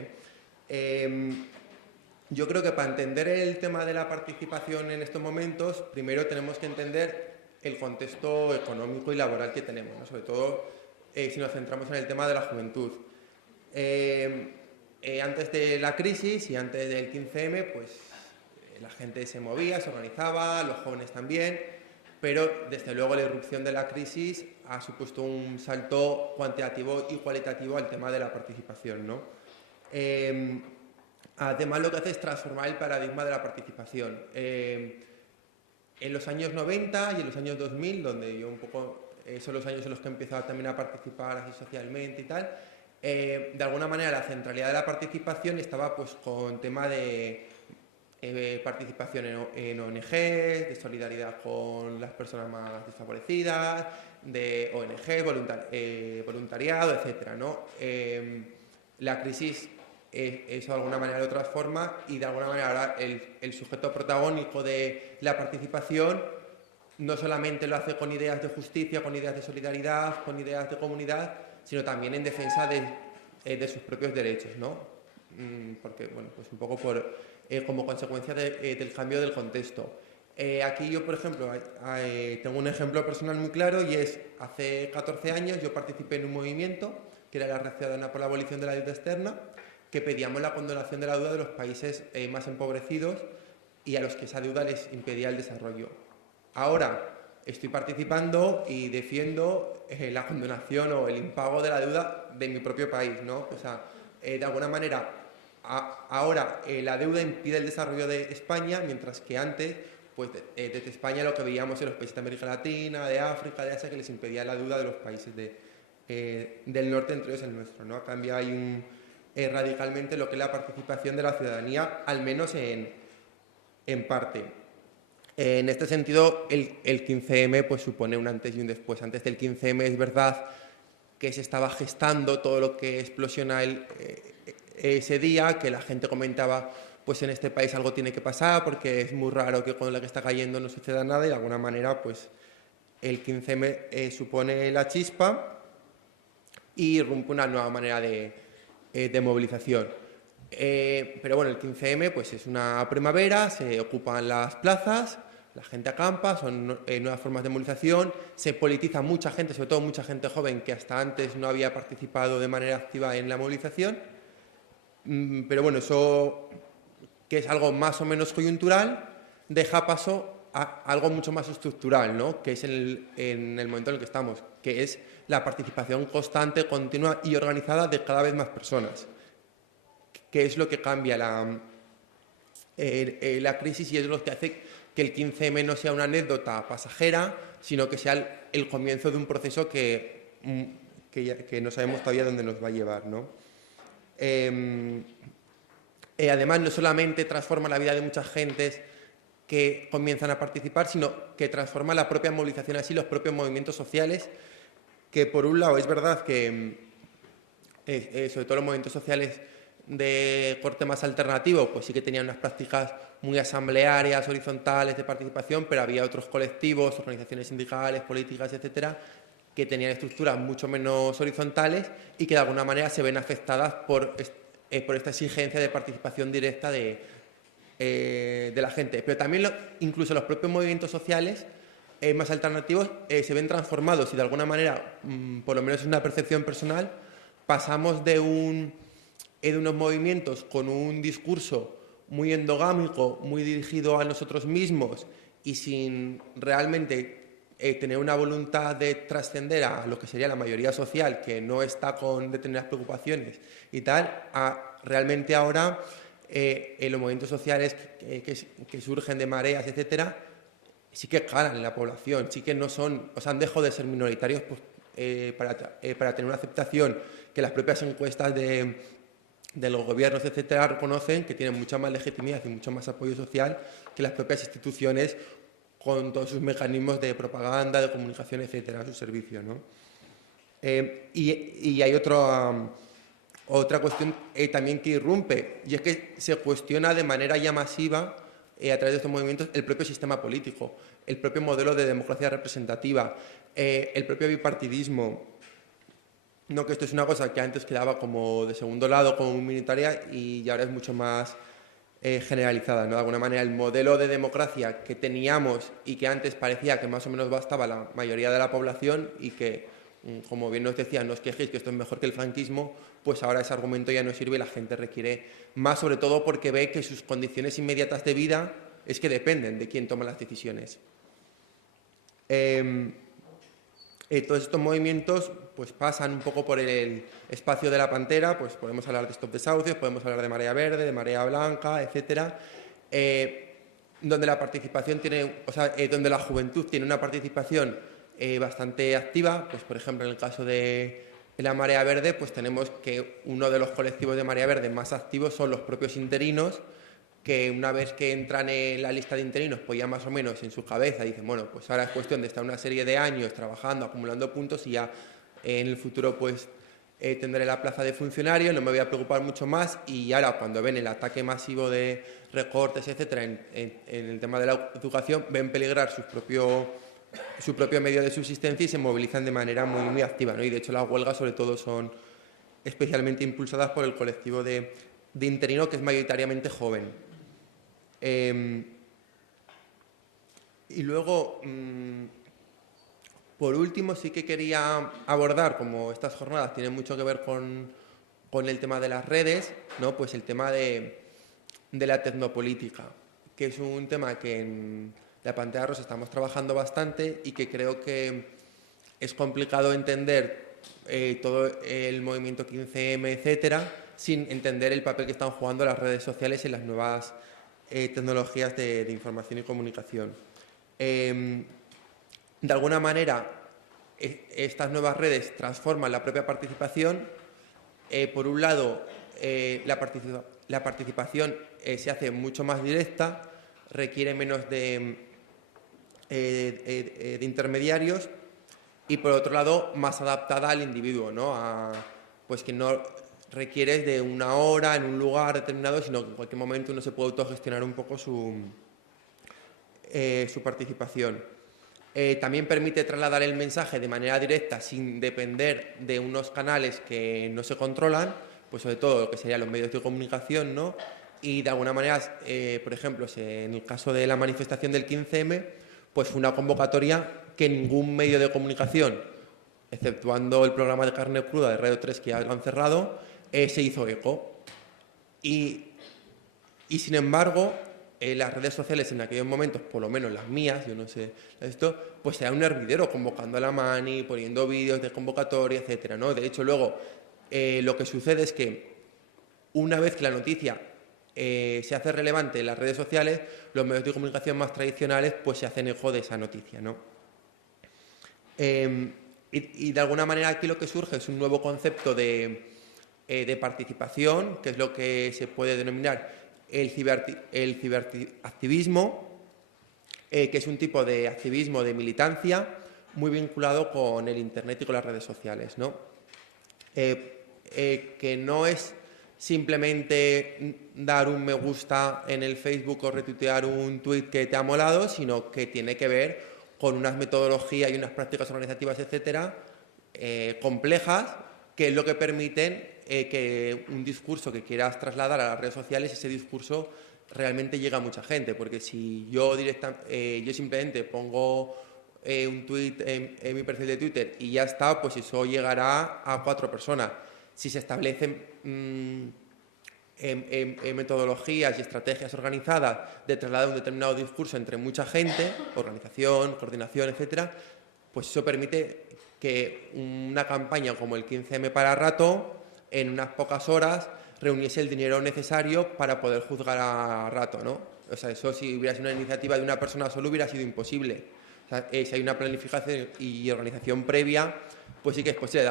Yo creo que para entender el tema de la participación en estos momentos, primero tenemos que entender el contexto económico y laboral que tenemos, ¿no? Sobre todo si nos centramos en el tema de la juventud. Antes de la crisis y antes del 15M, pues la gente se movía, se organizaba, los jóvenes también, pero desde luego la irrupción de la crisis ha supuesto un salto cuantitativo y cualitativo al tema de la participación, ¿no? Además, lo que hace es transformar el paradigma de la participación. En los años 90 y en los años 2000, donde yo un poco son los años en los que he empezado también a participar así socialmente y tal, de alguna manera la centralidad de la participación estaba pues con tema de participación en ONGs, de solidaridad con las personas más desfavorecidas, de ONGs, voluntariado, etcétera, ¿no? La crisis eso de alguna manera lo transforma y de alguna manera ahora el sujeto protagónico de la participación no solamente lo hace con ideas de justicia, con ideas de solidaridad, con ideas de comunidad, sino también en defensa de sus propios derechos, ¿no? Porque, bueno, pues un poco como consecuencia del cambio del contexto. Aquí yo, por ejemplo, tengo un ejemplo personal muy claro y es, hace 14 años yo participé en un movimiento que era la Red Ciudadana por la Abolición de la Deuda Externa, que pedíamos la condonación de la deuda de los países más empobrecidos y a los que esa deuda les impedía el desarrollo. Ahora estoy participando y defiendo la condonación o el impago de la deuda de mi propio país, ¿no? O sea, de alguna manera, ahora la deuda impide el desarrollo de España, mientras que antes, pues desde España lo que veíamos en los países de América Latina, de África, de Asia, que les impedía la deuda de los países del norte, entre ellos el nuestro, ¿no? Cambia ahí radicalmente lo que es la participación de la ciudadanía, al menos en parte. En este sentido, el 15M pues, supone un antes y un después. Antes del 15M es verdad que se estaba gestando todo lo que explosiona ese día, que la gente comentaba, pues en este país algo tiene que pasar porque es muy raro que con la que está cayendo no suceda nada y de alguna manera pues el 15M supone la chispa y irrumpe una nueva manera de movilización. Pero bueno, el 15M pues es una primavera, se ocupan las plazas, la gente acampa, son nuevas formas de movilización, se politiza mucha gente, sobre todo mucha gente joven que hasta antes no había participado de manera activa en la movilización, pero bueno, eso que es algo más o menos coyuntural, deja paso a algo mucho más estructural, ¿no? Que es en el momento en el que estamos, que es la participación constante, continua y organizada de cada vez más personas, que es lo que cambia la crisis y es lo que hace que el 15M no sea una anécdota pasajera, sino que sea el comienzo de un proceso que no sabemos todavía dónde nos va a llevar, ¿no? Además, no solamente transforma la vida de muchas gentes que comienzan a participar, sino que transforma la propia movilización, así los propios movimientos sociales, que por un lado es verdad que, sobre todo los movimientos sociales de corte más alternativo, pues sí que tenían unas prácticas muy asamblearias, horizontales de participación, pero había otros colectivos, organizaciones sindicales, políticas, etcétera, que tenían estructuras mucho menos horizontales y que de alguna manera se ven afectadas por esta exigencia de participación directa de la gente. Pero también incluso los propios movimientos sociales más alternativos se ven transformados y de alguna manera, por lo menos es una percepción personal, pasamos de unos movimientos con un discurso muy endogámico, muy dirigido a nosotros mismos y sin realmente tener una voluntad de trascender a lo que sería la mayoría social, que no está con determinadas preocupaciones y tal, a realmente ahora en los movimientos sociales que surgen de mareas, etcétera, sí que calan en la población, sí que no son, o sea, han dejado de ser minoritarios pues, para tener una aceptación que las propias encuestas de los gobiernos, etcétera, reconocen que tienen mucha más legitimidad y mucho más apoyo social que las propias instituciones con todos sus mecanismos de propaganda, de comunicación, etcétera, a su servicio, ¿no? Y hay otra cuestión también que irrumpe, y es que se cuestiona de manera ya masiva, a través de estos movimientos, el propio sistema político, el propio modelo de democracia representativa, el propio bipartidismo. No, que esto es una cosa que antes quedaba como de segundo lado, como minoritaria, y ahora es mucho más generalizada, ¿no? De alguna manera, el modelo de democracia que teníamos y que antes parecía que más o menos bastaba a la mayoría de la población y que, como bien nos decían, no os quejéis que esto es mejor que el franquismo, pues ahora ese argumento ya no sirve y la gente requiere más, sobre todo porque ve que sus condiciones inmediatas de vida es que dependen de quién toma las decisiones. Todos estos movimientos pues pasan un poco por el espacio de la Pantera, pues podemos hablar de Stop Desahucios, podemos hablar de Marea Verde, de Marea Blanca, etcétera, donde la participación donde la juventud tiene una participación bastante activa, pues por ejemplo en el caso de la Marea Verde, pues tenemos que uno de los colectivos de Marea Verde más activos son los propios interinos, que una vez que entran en la lista de interinos, pues ya más o menos en su cabeza dicen, bueno, pues ahora es cuestión de estar una serie de años trabajando, acumulando puntos y ya en el futuro pues tendré la plaza de funcionario, no me voy a preocupar mucho más y ahora cuando ven el ataque masivo de recortes, etcétera, en el tema de la educación, ven peligrar su propio medio de subsistencia y se movilizan de manera muy, muy activa, ¿no? Y de hecho las huelgas sobre todo son especialmente impulsadas por el colectivo de interino que es mayoritariamente joven. Y luego, por último, sí que quería abordar, como estas jornadas tienen mucho que ver con el tema de las redes, ¿no? Pues el tema de la tecnopolítica, que es un tema que en la Pantera Rosa estamos trabajando bastante y que creo que es complicado entender todo el movimiento 15M, etcétera, sin entender el papel que están jugando las redes sociales en las nuevas tecnologías de información y comunicación. De alguna manera, estas nuevas redes transforman la propia participación. Por un lado, la participación se hace mucho más directa, requiere menos de intermediarios y, por otro lado, más adaptada al individuo, ¿no? Pues que no requieres de una hora en un lugar determinado, sino que en cualquier momento uno se puede autogestionar un poco su participación. También permite trasladar el mensaje de manera directa sin depender de unos canales que no se controlan, pues sobre todo lo que serían los medios de comunicación, ¿no? Y de alguna manera, por ejemplo, en el caso de la manifestación del 15M, pues fue una convocatoria que ningún medio de comunicación, exceptuando el programa de Carne Cruda de Radio 3, que ya lo han cerrado, se hizo eco. Y sin embargo, las redes sociales en aquellos momentos, por lo menos las mías, yo no sé esto, pues era un hervidero convocando a la mani, poniendo vídeos de convocatoria, etcétera, ¿no? De hecho, luego lo que sucede es que una vez que la noticia se hace relevante en las redes sociales, los medios de comunicación más tradicionales pues se hacen eco de esa noticia, ¿no? Y de alguna manera aquí lo que surge es un nuevo concepto de participación, que es lo que se puede denominar el ciberactivismo, que es un tipo de activismo, de militancia, muy vinculado con el Internet y con las redes sociales, ¿no? Que no es simplemente dar un me gusta en el Facebook o retuitear un tuit que te ha molado, sino que tiene que ver con unas metodologías y unas prácticas organizativas, etcétera, complejas, que es lo que permiten que un discurso que quieras trasladar a las redes sociales, ese discurso realmente llega a mucha gente, porque si yo simplemente pongo un tuit en mi perfil de Twitter y ya está, pues eso llegará a 4 personas. Si se establecen metodologías y estrategias organizadas de trasladar un determinado discurso entre mucha gente, organización, coordinación, etcétera, pues eso permite que una campaña como el 15M para Rato, en unas pocas horas, reuniese el dinero necesario para poder juzgar a Rato, ¿no? O sea, eso si hubiera sido una iniciativa de una persona solo hubiera sido imposible. O sea, si hay una planificación y organización previa, pues sí que es posible.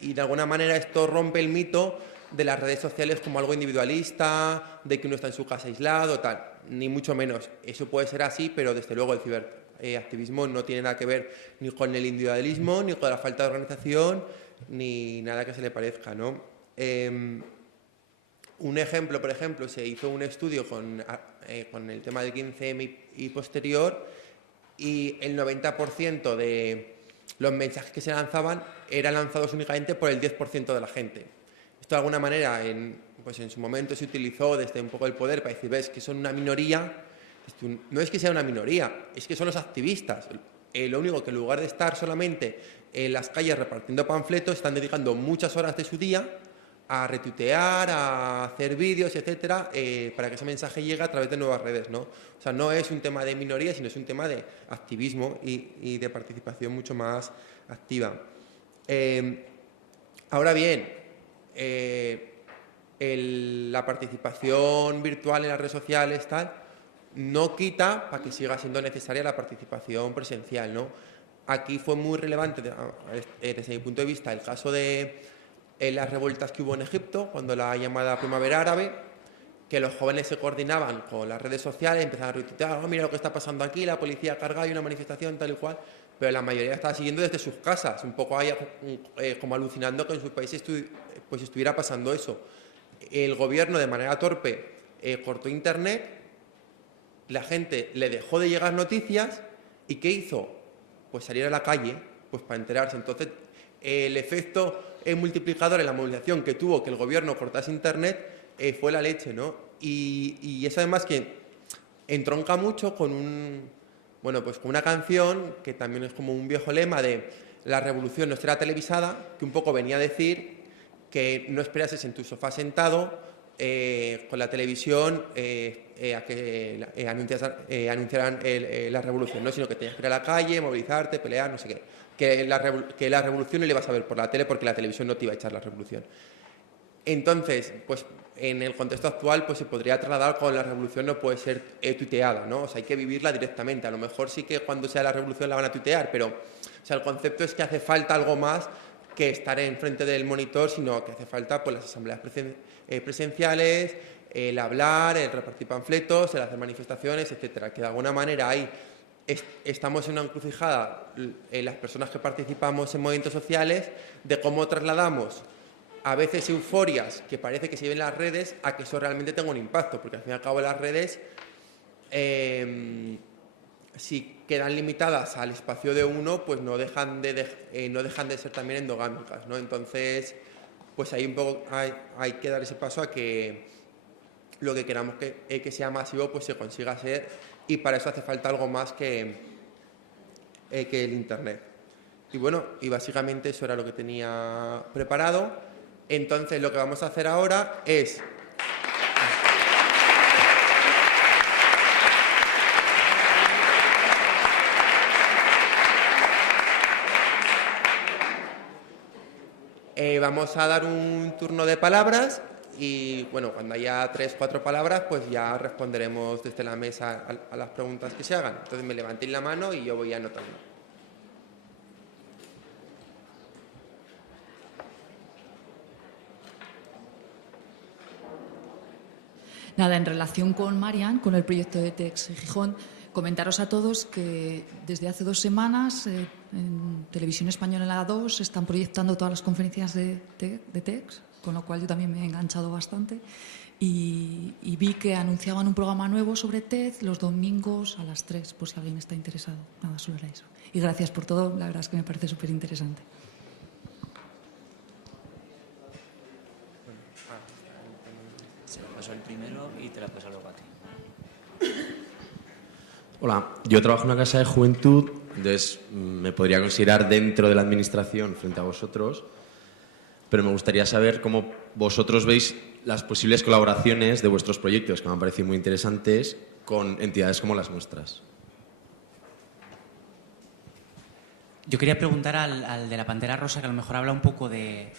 Y de alguna manera esto rompe el mito de las redes sociales como algo individualista, de que uno está en su casa aislado, tal. Ni mucho menos. Eso puede ser así, pero desde luego el ciberactivismo no tiene nada que ver ni con el individualismo, ni con la falta de organización, ni nada que se le parezca, ¿no? Un ejemplo, por ejemplo, se hizo un estudio con el tema del 15M y posterior, y el 90% de los mensajes que se lanzaban eran lanzados únicamente por el 10% de la gente. Esto de alguna manera pues en su momento se utilizó desde un poco el poder para decir, ves que son una minoría. No es que sea una minoría, es que son los activistas. Lo único que en lugar de estar solamente en las calles repartiendo panfletos, están dedicando muchas horas de su día a retuitear, a hacer vídeos, etcétera, para que ese mensaje llegue a través de nuevas redes, ¿no? O sea, no es un tema de minoría, sino es un tema de activismo y de participación mucho más activa. Ahora bien, la participación virtual en las redes sociales, tal, no quita para que siga siendo necesaria la participación presencial, ¿no? Aquí fue muy relevante, desde mi punto de vista, el caso de las revueltas que hubo en Egipto, cuando la llamada primavera árabe, que los jóvenes se coordinaban con las redes sociales, empezaban a retuitear, oh, mira lo que está pasando aquí, la policía ha cargado y una manifestación tal y cual, pero la mayoría estaba siguiendo desde sus casas, un poco ahí, como alucinando que en sus países pues estuviera pasando eso. El gobierno, de manera torpe, cortó internet, la gente le dejó de llegar noticias, ¿y qué hizo? Pues salir a la calle, pues para enterarse. Entonces, el efecto multiplicador en la movilización que tuvo que el gobierno cortase internet fue la leche, ¿no? Y eso además que entronca mucho con pues con una canción que también es como un viejo lema de la revolución no será televisada, que un poco venía a decir que no esperases en tu sofá sentado con la televisión a que anunciaran la revolución, ¿no? Sino que tenías que ir a la calle, movilizarte, pelear, no sé qué. Que la revolución no la ibas a ver por la tele porque la televisión no te iba a echar la revolución. Entonces, pues en el contexto actual pues se podría trasladar con la revolución no puede ser tuiteada, ¿no? O sea, hay que vivirla directamente. A lo mejor sí que cuando sea la revolución la van a tuitear, pero o sea, el concepto es que hace falta algo más que estar enfrente del monitor, sino que hace falta pues las asambleas presenciales, el hablar, el repartir panfletos, el hacer manifestaciones, etcétera. Que de alguna manera estamos en una encrucijada las personas que participamos en movimientos sociales de cómo trasladamos a veces euforias que parece que se ven en las redes a que eso realmente tenga un impacto, porque al fin y al cabo las redes si quedan limitadas al espacio de uno, pues no dejan de ser también endogámicas, ¿no? Entonces, pues ahí un poco hay que dar ese paso a que lo que queramos que sea masivo pues se consiga ser, y para eso hace falta algo más que el internet. Y bueno, y básicamente eso era lo que tenía preparado. Entonces lo que vamos a hacer ahora es vamos a dar un turno de palabras y bueno, cuando haya 3 o 4 palabras pues ya responderemos desde la mesa a las preguntas que se hagan. Entonces me levantéis la mano y yo voy anotando. Nada, en relación con Marian, con el proyecto de TEX Gijón, comentaros a todos que desde hace 2 semanas en Televisión Española 2 están proyectando todas las conferencias de TEX. con lo cual yo también me he enganchado bastante. Y vi que anunciaban un programa nuevo sobre TED los domingos a las 3, por si alguien está interesado. Nada, solo era eso. Y gracias por todo, la verdad es que me parece súper interesante. Se lo paso al primero y te la paso luego a ti. Hola, yo trabajo en una casa de juventud, entonces me podría considerar dentro de la administración frente a vosotros, pero me gustaría saber cómo vosotros veis las posibles colaboraciones de vuestros proyectos, que me han parecido muy interesantes, con entidades como las nuestras. Yo quería preguntar al de la Pantera Rosa, que a lo mejor habla un poco de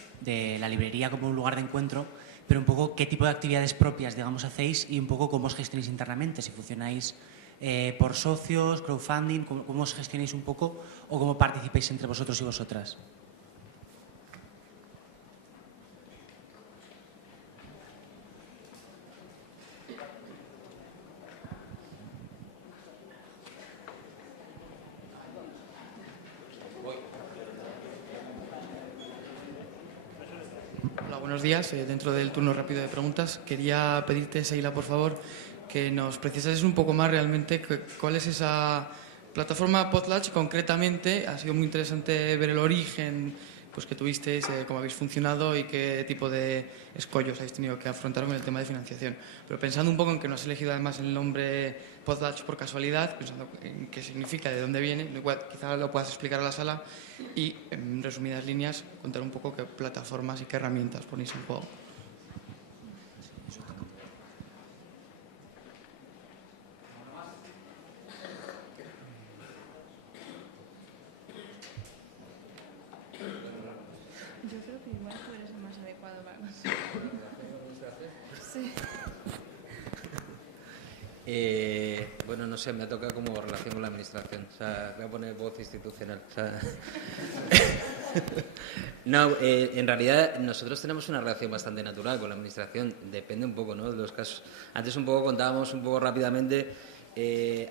la librería como un lugar de encuentro, pero un poco qué tipo de actividades propias, digamos, hacéis y un poco cómo os gestionáis internamente, si funcionáis por socios, crowdfunding, cómo os gestionáis un poco o cómo participáis entre vosotros y vosotras. Hola, buenos días. Dentro del turno rápido de preguntas, quería pedirte, Seila, por favor, que nos precisases un poco más realmente cuál es esa plataforma Potlatch concretamente. Ha sido muy interesante ver el origen pues, que tuvisteis, cómo habéis funcionado y qué tipo de escollos habéis tenido que afrontar con el tema de financiación. Pero pensando un poco en que no has elegido además el nombre Potlatch por casualidad, pensando en qué significa, de dónde viene, quizá lo puedas explicar a la sala y, en resumidas líneas, contar un poco qué plataformas y qué herramientas ponéis en juego. Yo creo que igual tú eres el más adecuado para Sí. Bueno, no sé, me ha tocado como relación con la administración. O sea, voy a poner voz institucional. O sea, no, en realidad nosotros tenemos una relación bastante natural con la administración. Depende un poco, ¿no?, de los casos. Antes un poco contábamos un poco rápidamente.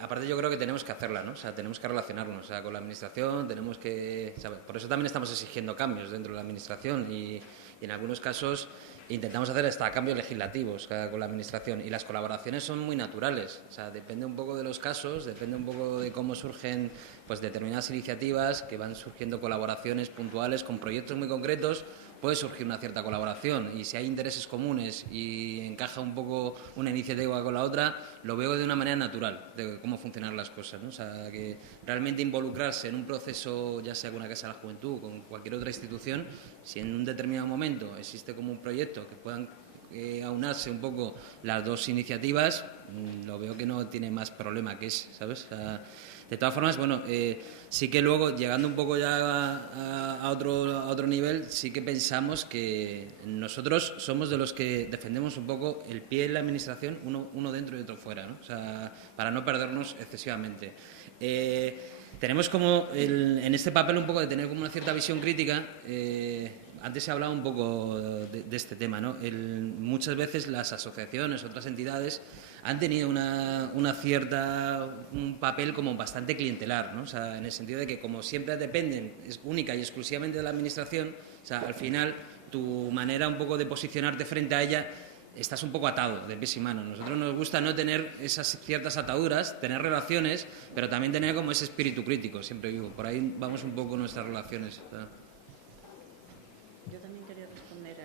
Aparte yo creo que tenemos que hacerla, ¿no? O sea, tenemos que relacionarnos, o sea, con la administración, tenemos que... ¿sabes? Por eso también estamos exigiendo cambios dentro de la administración y en algunos casos intentamos hacer hasta cambios legislativos con la administración y las colaboraciones son muy naturales, o sea, depende un poco de los casos, depende un poco de cómo surgen pues determinadas iniciativas, que van surgiendo colaboraciones puntuales con proyectos muy concretos, puede surgir una cierta colaboración y si hay intereses comunes y encaja un poco una iniciativa con la otra, lo veo de una manera natural de cómo funcionan las cosas, ¿no? O sea, que realmente involucrarse en un proceso, ya sea con una casa de la juventud o con cualquier otra institución, si en un determinado momento existe como un proyecto que puedan aunarse un poco las dos iniciativas, lo veo que no tiene más problema que ese, ¿sabes? O sea, de todas formas, bueno, sí que luego, llegando un poco ya a otro nivel, sí que pensamos que nosotros somos de los que defendemos un poco el pie en la administración, uno dentro y otro fuera, ¿no? O sea, para no perdernos excesivamente. Tenemos como, en este papel un poco de tener como una cierta visión crítica. Antes se ha hablado un poco de este tema, ¿no? Muchas veces las asociaciones, otras entidades, han tenido un papel como bastante clientelar, ¿no? O sea, en el sentido de que como siempre dependen única y exclusivamente de la administración, o sea, al final tu manera un poco de posicionarte frente a ella estás un poco atado de pies y manos. Nosotros nos gusta no tener esas ciertas ataduras, tener relaciones, pero también tener como ese espíritu crítico, siempre digo. Por ahí vamos un poco nuestras relaciones. O sea. Yo también quería responder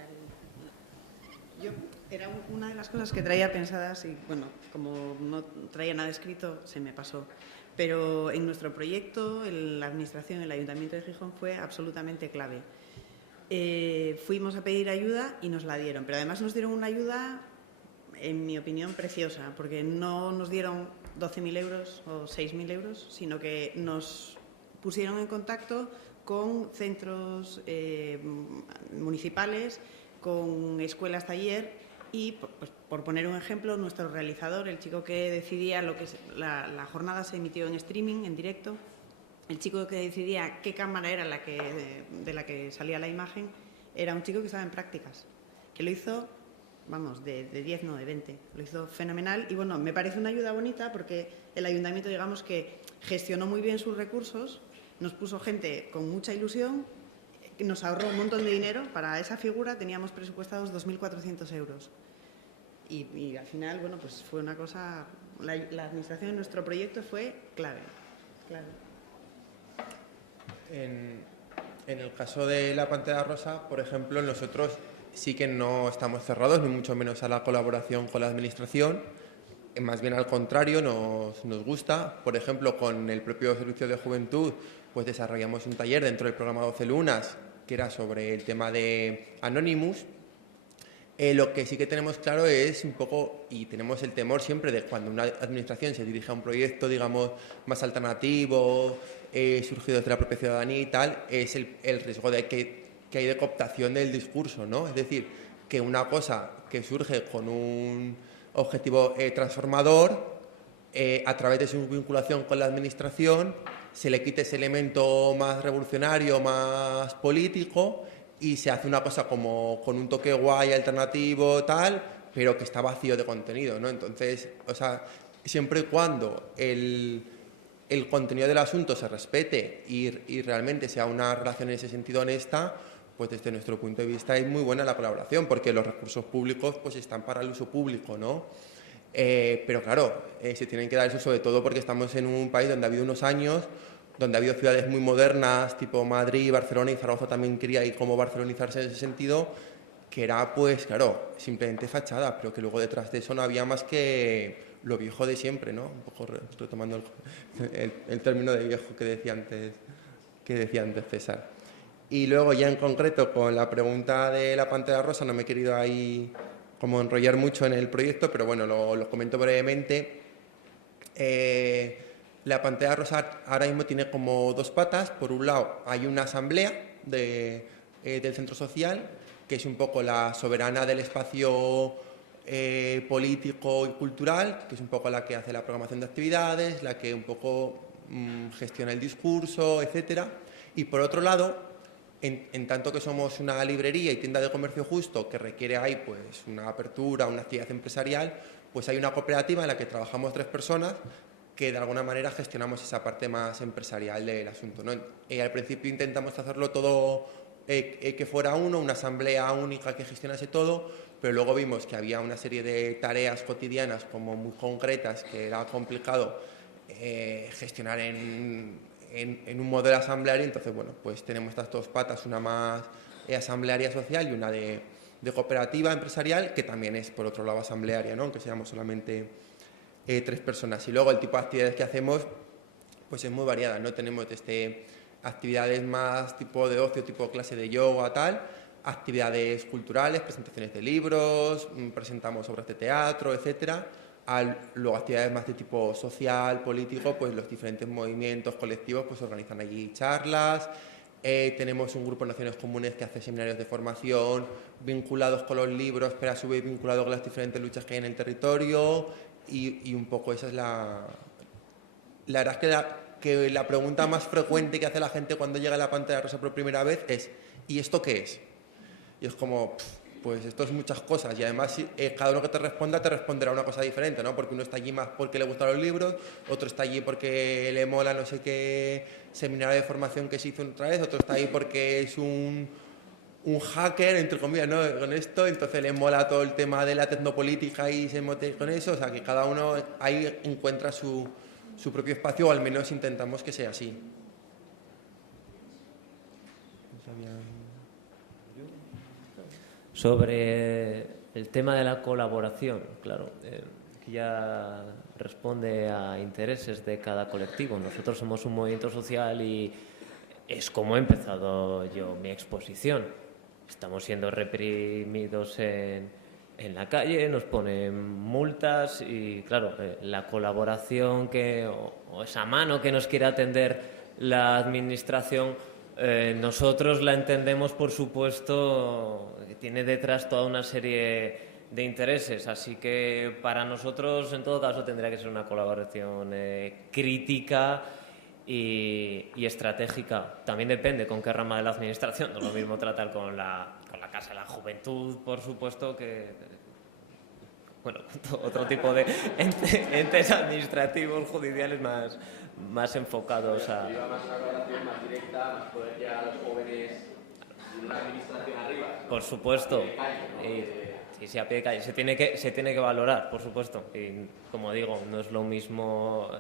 era una de las cosas que traía pensadas y, bueno, como no traía nada escrito, se me pasó. Pero en nuestro proyecto, la administración, el Ayuntamiento de Gijón fue absolutamente clave. Fuimos a pedir ayuda y nos la dieron, pero además nos dieron una ayuda, en mi opinión, preciosa, porque no nos dieron 12.000 euros o 6.000 euros, sino que nos pusieron en contacto con centros municipales, con escuelas taller y, pues, por poner un ejemplo, nuestro realizador, el chico que decidía la jornada se emitió en streaming, en directo. El chico que decidía qué cámara era de la que salía la imagen era un chico que estaba en prácticas, que lo hizo, vamos, de 10, no, de 20. Lo hizo fenomenal y, bueno, me parece una ayuda bonita porque el ayuntamiento, digamos, que gestionó muy bien sus recursos, nos puso gente con mucha ilusión, nos ahorró un montón de dinero. Para esa figura teníamos presupuestados 2.400 euros. Y al final, bueno, pues fue una cosa... La administración de nuestro proyecto fue clave. En el caso de la Pantera Rosa, por ejemplo, nosotros sí que no estamos cerrados, ni mucho menos a la colaboración con la administración. Más bien al contrario, nos gusta. Por ejemplo, con el propio Servicio de Juventud, pues desarrollamos un taller dentro del programa 12 Lunas, que era sobre el tema de Anonymous. Lo que sí que tenemos claro es un poco, y tenemos el temor siempre de cuando una administración se dirige a un proyecto, digamos, más alternativo, surgido desde la propia ciudadanía y tal, es el riesgo de que hay de cooptación del discurso, ¿no? Es decir, que una cosa que surge con un objetivo transformador, a través de su vinculación con la administración, se le quite ese elemento más revolucionario, más político, y se hace una cosa como con un toque guay, alternativo, tal, pero que está vacío de contenido, ¿no? Entonces, o sea, siempre y cuando el contenido del asunto se respete y realmente sea una relación en ese sentido honesta, pues desde nuestro punto de vista es muy buena la colaboración, porque los recursos públicos pues están para el uso público, ¿no? Pero claro, se tienen que dar eso sobre todo porque estamos en un país donde ha habido unos años donde ha habido ciudades muy modernas, tipo Madrid, Barcelona, y Zaragoza también quería ir como barcelonizarse en ese sentido, que era, pues, claro, simplemente fachada, pero que luego detrás de eso no había más que lo viejo de siempre, ¿no? Un poco retomando el término de viejo que decía antes César. Y luego, ya en concreto, con la pregunta de la Pantera Rosa, no me he querido ahí como enrollar mucho en el proyecto, pero bueno, lo comento brevemente. La Pantera Rosa ahora mismo tiene como dos patas. Por un lado, hay una asamblea del centro social, que es un poco la soberana del espacio político y cultural, que es un poco la que hace la programación de actividades, la que un poco gestiona el discurso, etcétera. Y por otro lado, en tanto que somos una librería y tienda de comercio justo que requiere ahí pues una apertura, una actividad empresarial, pues hay una cooperativa en la que trabajamos 3 personas que de alguna manera gestionamos esa parte más empresarial del asunto, ¿no? Al principio intentamos hacerlo todo que fuera una asamblea única que gestionase todo, pero luego vimos que había una serie de tareas cotidianas como muy concretas que era complicado gestionar en un modelo asambleario. Entonces, bueno, pues tenemos estas dos patas, una más asamblearia social y una de cooperativa empresarial, que también es, por otro lado, asamblearia, ¿no? Aunque seamos solamente 3 personas. Y luego el tipo de actividades que hacemos pues es muy variada, ¿no? Tenemos desde actividades más tipo de ocio, tipo clase de yoga, tal, actividades culturales, presentaciones de libros, presentamos obras de teatro, etcétera, luego actividades más de tipo social, político, pues los diferentes movimientos colectivos pues organizan allí charlas. Tenemos un grupo de Naciones Comunes que hace seminarios de formación vinculados con los libros, pero a su vez vinculados con las diferentes luchas que hay en el territorio. Y un poco esa es la verdad es que la pregunta más frecuente que hace la gente cuando llega a la Pantera Rosa por primera vez es ¿y esto qué es? Y es como, pues esto es muchas cosas, y además cada uno que te responderá una cosa diferente, ¿no? Porque uno está allí más porque le gustan los libros, otro está allí porque le mola no sé qué seminario de formación que se hizo otra vez, otro está ahí porque es un hacker, entre comillas, ¿no? Con esto, entonces le mola todo el tema de la tecnopolítica y se mete con eso, o sea que cada uno ahí encuentra su propio espacio, o al menos intentamos que sea así. Sobre el tema de la colaboración, claro, que ya responde a intereses de cada colectivo. Nosotros somos un movimiento social y es como he empezado yo mi exposición. Estamos siendo reprimidos en la calle, nos ponen multas y, claro, la colaboración o esa mano que nos quiere atender la administración, nosotros la entendemos, por supuesto, que tiene detrás toda una serie de intereses. Así que para nosotros, en todo caso, tendría que ser una colaboración crítica y estratégica. También depende con qué rama de la administración. No es lo mismo tratar con la Casa de la Juventud, por supuesto, que bueno, otro tipo de entes administrativos, judiciales más enfocados a... Más colaboración más directa, más poder llegar a los jóvenes Por supuesto. Y si a pie de calle se tiene que valorar, por supuesto. Y como digo, no es lo mismo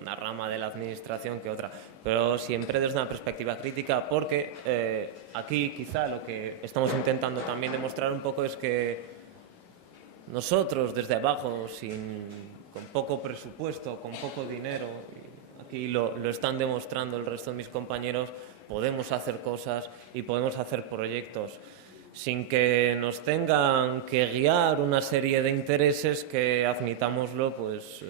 una rama de la administración que otra, pero siempre desde una perspectiva crítica, porque aquí quizá lo que estamos intentando también demostrar un poco es que nosotros desde abajo, con poco presupuesto, con poco dinero, y aquí lo están demostrando el resto de mis compañeros, podemos hacer cosas y podemos hacer proyectos sin que nos tengan que guiar una serie de intereses que, admitámoslo, pues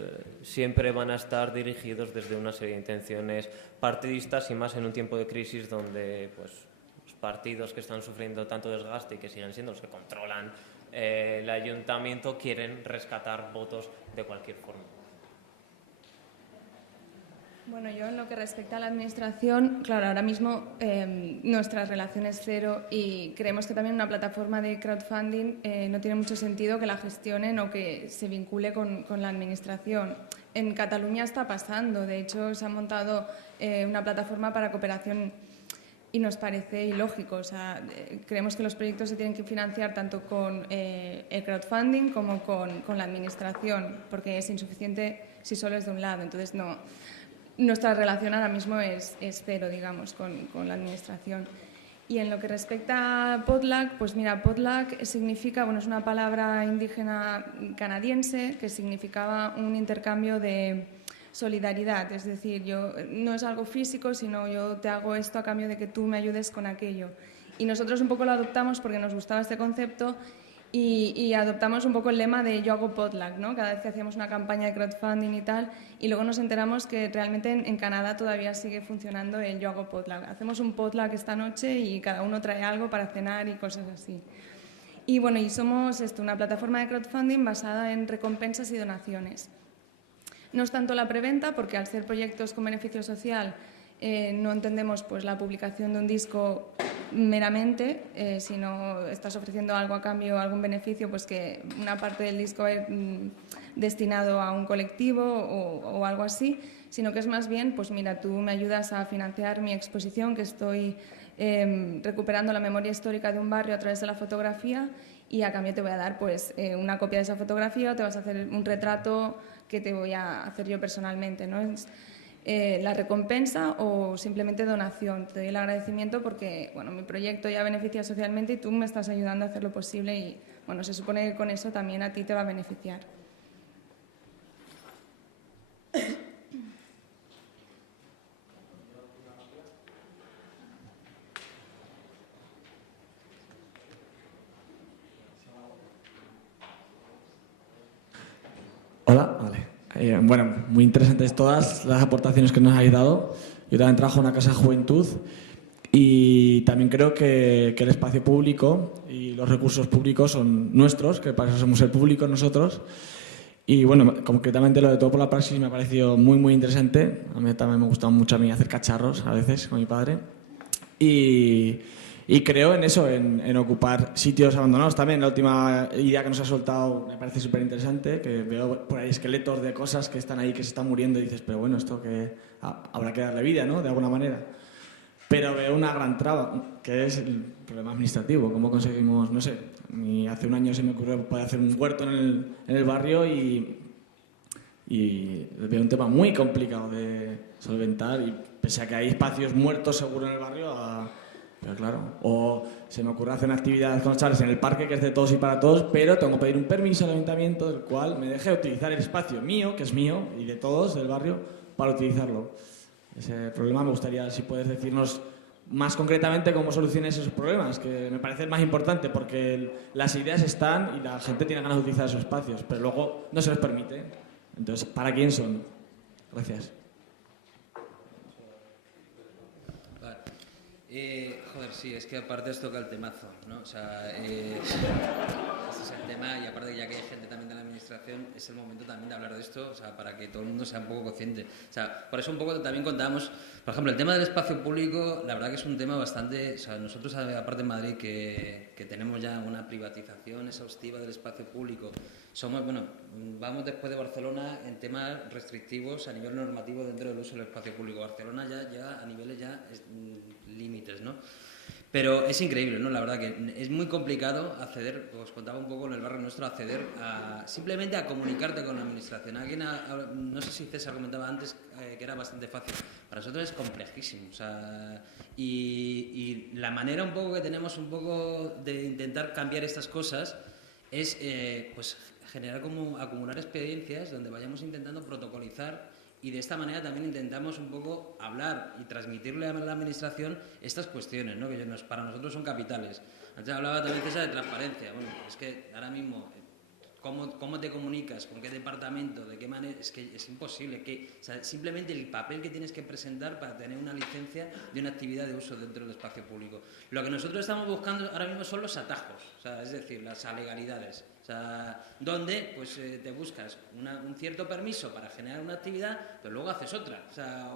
siempre van a estar dirigidos desde una serie de intenciones partidistas, y más en un tiempo de crisis donde pues, los partidos que están sufriendo tanto desgaste y que siguen siendo los que controlan el ayuntamiento quieren rescatar votos de cualquier forma. Bueno, yo en lo que respecta a la administración, claro, ahora mismo nuestra relación es cero y creemos que también una plataforma de crowdfunding no tiene mucho sentido que la gestionen o que se vincule con la administración. En Cataluña está pasando, de hecho se ha montado una plataforma para cooperación y nos parece ilógico. O sea, creemos que los proyectos se tienen que financiar tanto con el crowdfunding como con la administración, porque es insuficiente si solo es de un lado. Entonces, no. Nuestra relación ahora mismo es cero, digamos, con la administración. Y en lo que respecta a potluck, pues mira, potluck significa, bueno, es una palabra indígena canadiense que significaba un intercambio de solidaridad, es decir, no es algo físico, sino yo te hago esto a cambio de que tú me ayudes con aquello. Y nosotros un poco lo adoptamos porque nos gustaba este concepto y adoptamos un poco el lema de yo hago potluck, ¿no? Cada vez que hacíamos una campaña de crowdfunding y tal, y luego nos enteramos que realmente en Canadá todavía sigue funcionando el yo hago potluck. Hacemos un potluck esta noche y cada uno trae algo para cenar y cosas así. Y bueno, y somos una plataforma de crowdfunding basada en recompensas y donaciones. No es tanto la preventa, porque al ser proyectos con beneficio social no entendemos pues, la publicación de un disco meramente, si no estás ofreciendo algo a cambio, algún beneficio, pues que una parte del disco va destinado a un colectivo o algo así, sino que es más bien, pues mira, tú me ayudas a financiar mi exposición, que estoy recuperando la memoria histórica de un barrio a través de la fotografía, y a cambio te voy a dar pues una copia de esa fotografía, o te vas a hacer un retrato que te voy a hacer yo personalmente, ¿no? Es la recompensa o simplemente donación. Te doy el agradecimiento porque, bueno, mi proyecto ya beneficia socialmente y tú me estás ayudando a hacer lo posible y, bueno, se supone que con eso también a ti te va a beneficiar. Hola, vale. Bueno, muy interesantes todas las aportaciones que nos habéis dado. Yo también trabajo en una casa de juventud y también creo que el espacio público y los recursos públicos son nuestros, que para eso somos el público nosotros. Y bueno, concretamente lo de Todo por la Praxis me ha parecido muy, muy interesante. A mí también me gusta mucho hacer cacharros a veces con mi padre. Y creo en eso, en ocupar sitios abandonados también. La última idea que nos ha soltado me parece súper interesante, que veo por ahí esqueletos de cosas que están ahí, que se están muriendo y dices, pero bueno, esto que habrá que darle vida, ¿no? De alguna manera. Pero veo una gran traba, que es el problema administrativo. ¿Cómo conseguimos, no sé, hace un año se me ocurrió poder hacer un huerto en el barrio y veo un tema muy complicado de solventar, y pese a que hay espacios muertos seguro en el barrio, pero claro, o se me ocurre hacer una actividad con los chavales en el parque que es de todos y para todos, pero tengo que pedir un permiso al ayuntamiento del cual me deje utilizar el espacio mío, que es mío y de todos del barrio, para utilizarlo. Ese problema me gustaría, si puedes decirnos más concretamente cómo soluciones esos problemas, que me parece más importante porque las ideas están y la gente tiene ganas de utilizar esos espacios, pero luego no se les permite. Entonces, ¿para quién son? Gracias. Joder, sí, es que aparte os toca el temazo, ¿no? O sea, ese es el tema, y aparte ya que hay gente también de la administración, es el momento también de hablar de esto, o sea, para que todo el mundo sea un poco consciente. O sea, por eso un poco también contábamos, por ejemplo, el tema del espacio público, la verdad que es un tema bastante, o sea, nosotros aparte en Madrid que tenemos ya una privatización exhaustiva del espacio público, somos, bueno, vamos después de Barcelona en temas restrictivos a nivel normativo dentro del uso del espacio público. Barcelona ya llega a niveles ya límites, ¿no? Pero es increíble, ¿no? La verdad que es muy complicado acceder, os contaba un poco en el barrio nuestro, acceder simplemente a comunicarte con la administración. No sé si César comentaba antes que era bastante fácil. Para nosotros es complejísimo. O sea, y la manera un poco que tenemos un poco de intentar cambiar estas cosas es pues generar como acumular experiencias donde vayamos intentando protocolizar. Y de esta manera también intentamos un poco hablar y transmitirle a la administración estas cuestiones, ¿no? Que para nosotros son capitales. Antes hablaba también César de transparencia. Bueno, es que ahora mismo, ¿cómo te comunicas? ¿Con qué departamento? ¿De qué manera? Es que es imposible. O sea, simplemente el papel que tienes que presentar para tener una licencia de una actividad de uso dentro del espacio público. Lo que nosotros estamos buscando ahora mismo son los atajos, o sea, es decir, las alegalidades. O sea, donde pues, te buscas un cierto permiso para generar una actividad, pero luego haces otra. O sea,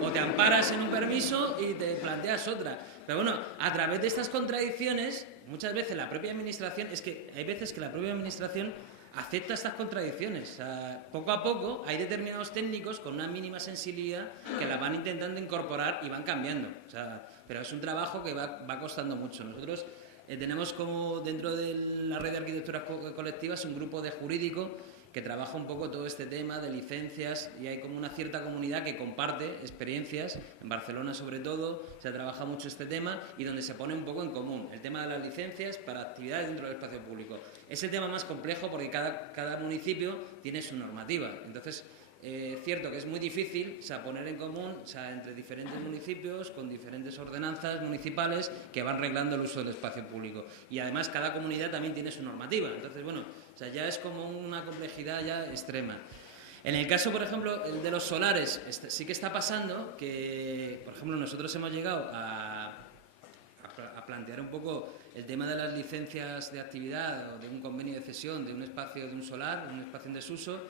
o te amparas en un permiso y te planteas otra. Pero bueno, a través de estas contradicciones, muchas veces la propia administración, es que hay veces que la propia administración acepta estas contradicciones. O sea, poco a poco hay determinados técnicos con una mínima sensibilidad que la van intentando incorporar y van cambiando. O sea, pero es un trabajo que va costando mucho. Nosotros tenemos como dentro de la red de arquitecturas colectivas un grupo de jurídico que trabaja un poco todo este tema de licencias y hay como una cierta comunidad que comparte experiencias, en Barcelona sobre todo, se trabaja mucho este tema y donde se pone un poco en común el tema de las licencias para actividades dentro del espacio público. Es el tema más complejo porque cada municipio tiene su normativa, entonces cierto que es muy difícil, o sea, poner en común, o sea, entre diferentes municipios con diferentes ordenanzas municipales que van reglando el uso del espacio público y además cada comunidad también tiene su normativa, entonces bueno, o sea, ya es como una complejidad ya extrema. En el caso, por ejemplo, el de los solares, sí que está pasando que, por ejemplo, nosotros hemos llegado a plantear un poco el tema de las licencias de actividad o de un convenio de cesión de un espacio de un solar, un espacio en desuso.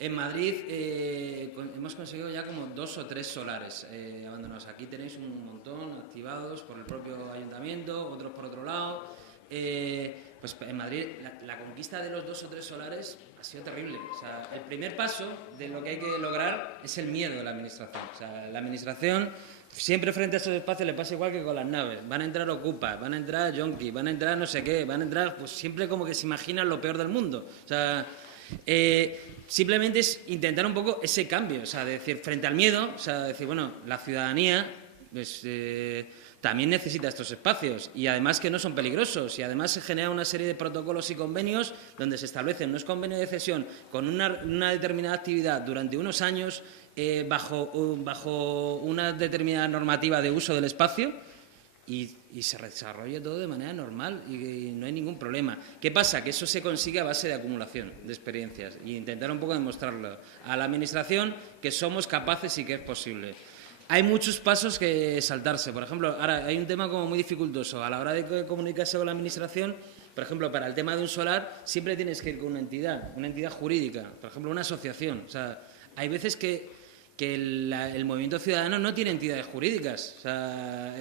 En Madrid hemos conseguido ya como 2 o 3 solares abandonados. Aquí tenéis un montón activados por el propio ayuntamiento, otros por otro lado. Pues en Madrid la conquista de los 2 o 3 solares ha sido terrible. O sea, el primer paso de lo que hay que lograr es el miedo de la administración. O sea, la administración siempre frente a esos espacios le pasa igual que con las naves. Van a entrar ocupas, van a entrar yonki, van a entrar no sé qué, van a entrar pues siempre como que se imaginan lo peor del mundo. O sea, simplemente es intentar un poco ese cambio, o sea, de decir, frente al miedo, o sea, decir, bueno, la ciudadanía pues, también necesita estos espacios y además que no son peligrosos y además se genera una serie de protocolos y convenios donde se establecen unos convenios de cesión con una determinada actividad durante unos años bajo una determinada normativa de uso del espacio y se desarrolla todo de manera normal y no hay ningún problema. ¿Qué pasa? Que eso se consigue a base de acumulación de experiencias y intentar un poco demostrarlo a la Administración que somos capaces y que es posible. Hay muchos pasos que saltarse. Por ejemplo, ahora hay un tema como muy dificultoso. A la hora de comunicarse con la Administración, por ejemplo, para el tema de un solar, siempre tienes que ir con una entidad jurídica, por ejemplo, una asociación. O sea, hay veces que el movimiento ciudadano no tiene entidades jurídicas, o sea,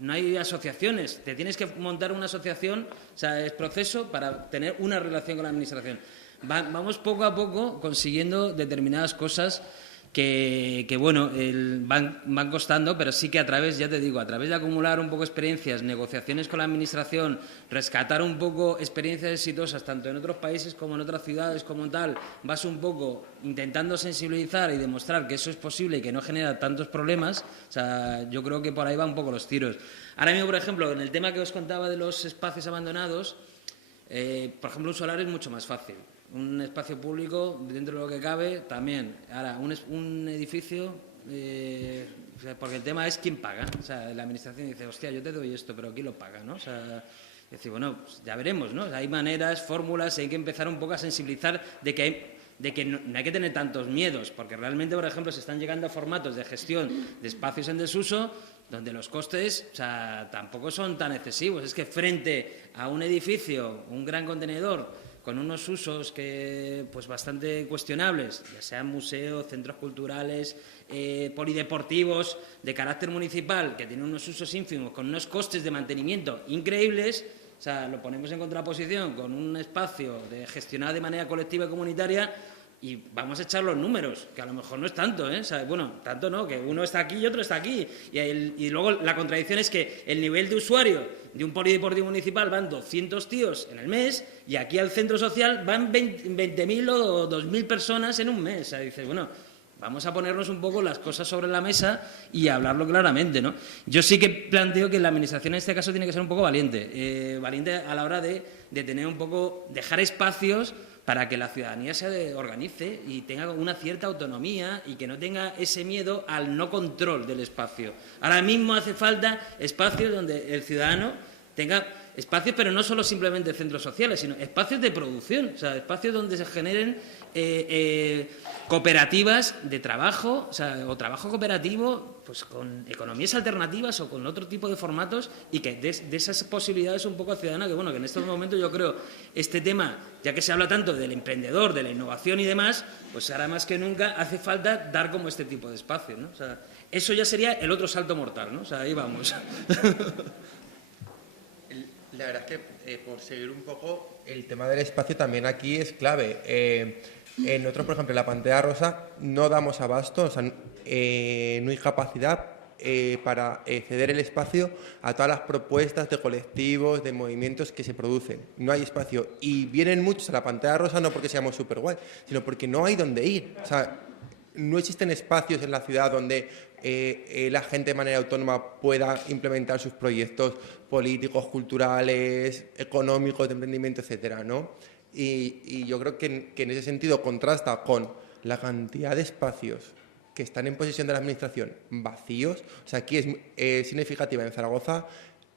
no hay asociaciones, te tienes que montar una asociación, o sea, es proceso para tener una relación con la Administración. Vamos poco a poco consiguiendo determinadas cosas que bueno, van costando, pero sí que a través, ya te digo, a través de acumular un poco experiencias, negociaciones con la Administración, rescatar un poco experiencias exitosas, tanto en otros países como en otras ciudades como tal, vas un poco intentando sensibilizar y demostrar que eso es posible y que no genera tantos problemas, o sea, yo creo que por ahí van un poco los tiros. Ahora mismo, por ejemplo, en el tema que os contaba de los espacios abandonados, por ejemplo, un solar es mucho más fácil. Un espacio público, dentro de lo que cabe, también. Ahora, un edificio, porque el tema es quién paga. O sea, la Administración dice, hostia, yo te doy esto, pero ¿quién lo paga? ¿No? O sea, decir, bueno, pues ya veremos, ¿no? Hay maneras, fórmulas, hay que empezar un poco a sensibilizar de que no hay que tener tantos miedos, porque realmente, por ejemplo, se están llegando a formatos de gestión de espacios en desuso donde los costes, o sea, tampoco son tan excesivos. Es que frente a un edificio, un gran contenedor, con unos usos que pues bastante cuestionables, ya sean museos, centros culturales, polideportivos de carácter municipal, que tienen unos usos ínfimos, con unos costes de mantenimiento increíbles, o sea, lo ponemos en contraposición con un espacio gestionado de manera colectiva y comunitaria y vamos a echar los números, que a lo mejor no es tanto, ¿eh? O sea, bueno, tanto no, que uno está aquí y otro está aquí. Y luego la contradicción es que el nivel de usuario de un polideportivo municipal van 200 tíos en el mes y aquí al centro social van 20.000 o 2.000 personas en un mes. O sea, dices, bueno, vamos a ponernos un poco las cosas sobre la mesa y hablarlo claramente, ¿no? Yo sí que planteo que la Administración en este caso tiene que ser un poco valiente, valiente a la hora de tener un poco, dejar espacios para que la ciudadanía se organice y tenga una cierta autonomía y que no tenga ese miedo al no control del espacio. Ahora mismo hace falta espacios donde el ciudadano tenga espacios, pero no solo simplemente centros sociales, sino espacios de producción, o sea, espacios donde se generen cooperativas de trabajo, o sea, o trabajo cooperativo, pues con economías alternativas o con otro tipo de formatos, y que de esas posibilidades un poco al ciudadano, que bueno, que en estos momentos yo creo este tema, ya que se habla tanto del emprendedor, de la innovación y demás, pues ahora más que nunca hace falta dar como este tipo de espacio, ¿no? O sea, eso ya sería el otro salto mortal, ¿no? O sea, ahí vamos. La verdad es que, por seguir un poco, el tema del espacio también aquí es clave. Nosotros, por ejemplo, en la Pantera Rosa no damos abasto, o sea, no hay capacidad para ceder el espacio a todas las propuestas de colectivos, de movimientos que se producen. No hay espacio. Y vienen muchos a la Pantera Rosa no porque seamos súper guay, sino porque no hay dónde ir. O sea, no existen espacios en la ciudad donde la gente de manera autónoma pueda implementar sus proyectos políticos, culturales, económicos, de emprendimiento, etcétera, ¿no? Y yo creo que en ese sentido contrasta con la cantidad de espacios que están en posesión de la Administración vacíos. O sea, aquí es significativa en Zaragoza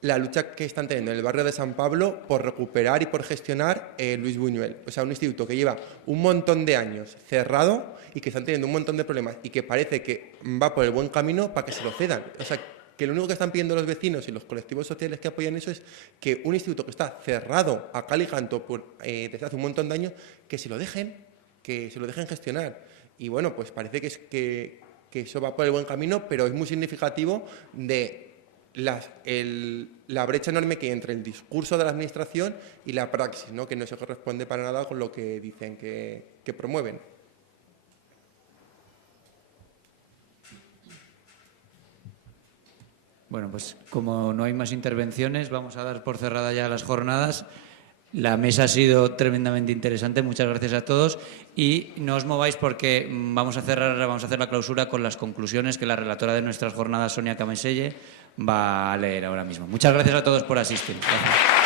la lucha que están teniendo en el barrio de San Pablo por recuperar y por gestionar Luis Buñuel. O sea, un instituto que lleva un montón de años cerrado y que están teniendo un montón de problemas y que parece que va por el buen camino para que se lo cedan. O sea, que lo único que están pidiendo los vecinos y los colectivos sociales que apoyan eso es que un instituto que está cerrado a cal y canto desde hace un montón de años, que se lo dejen gestionar. Y bueno, pues parece que eso va por el buen camino, pero es muy significativo de la brecha enorme que hay entre el discurso de la Administración y la praxis, ¿no? Que no se corresponde para nada con lo que dicen que promueven. Bueno, pues como no hay más intervenciones, vamos a dar por cerrada ya las jornadas. La mesa ha sido tremendamente interesante, muchas gracias a todos, y no os mováis porque vamos a hacer la clausura con las conclusiones que la relatora de nuestras jornadas, Sonia Cameselle, va a leer ahora mismo. Muchas gracias a todos por asistir. Gracias.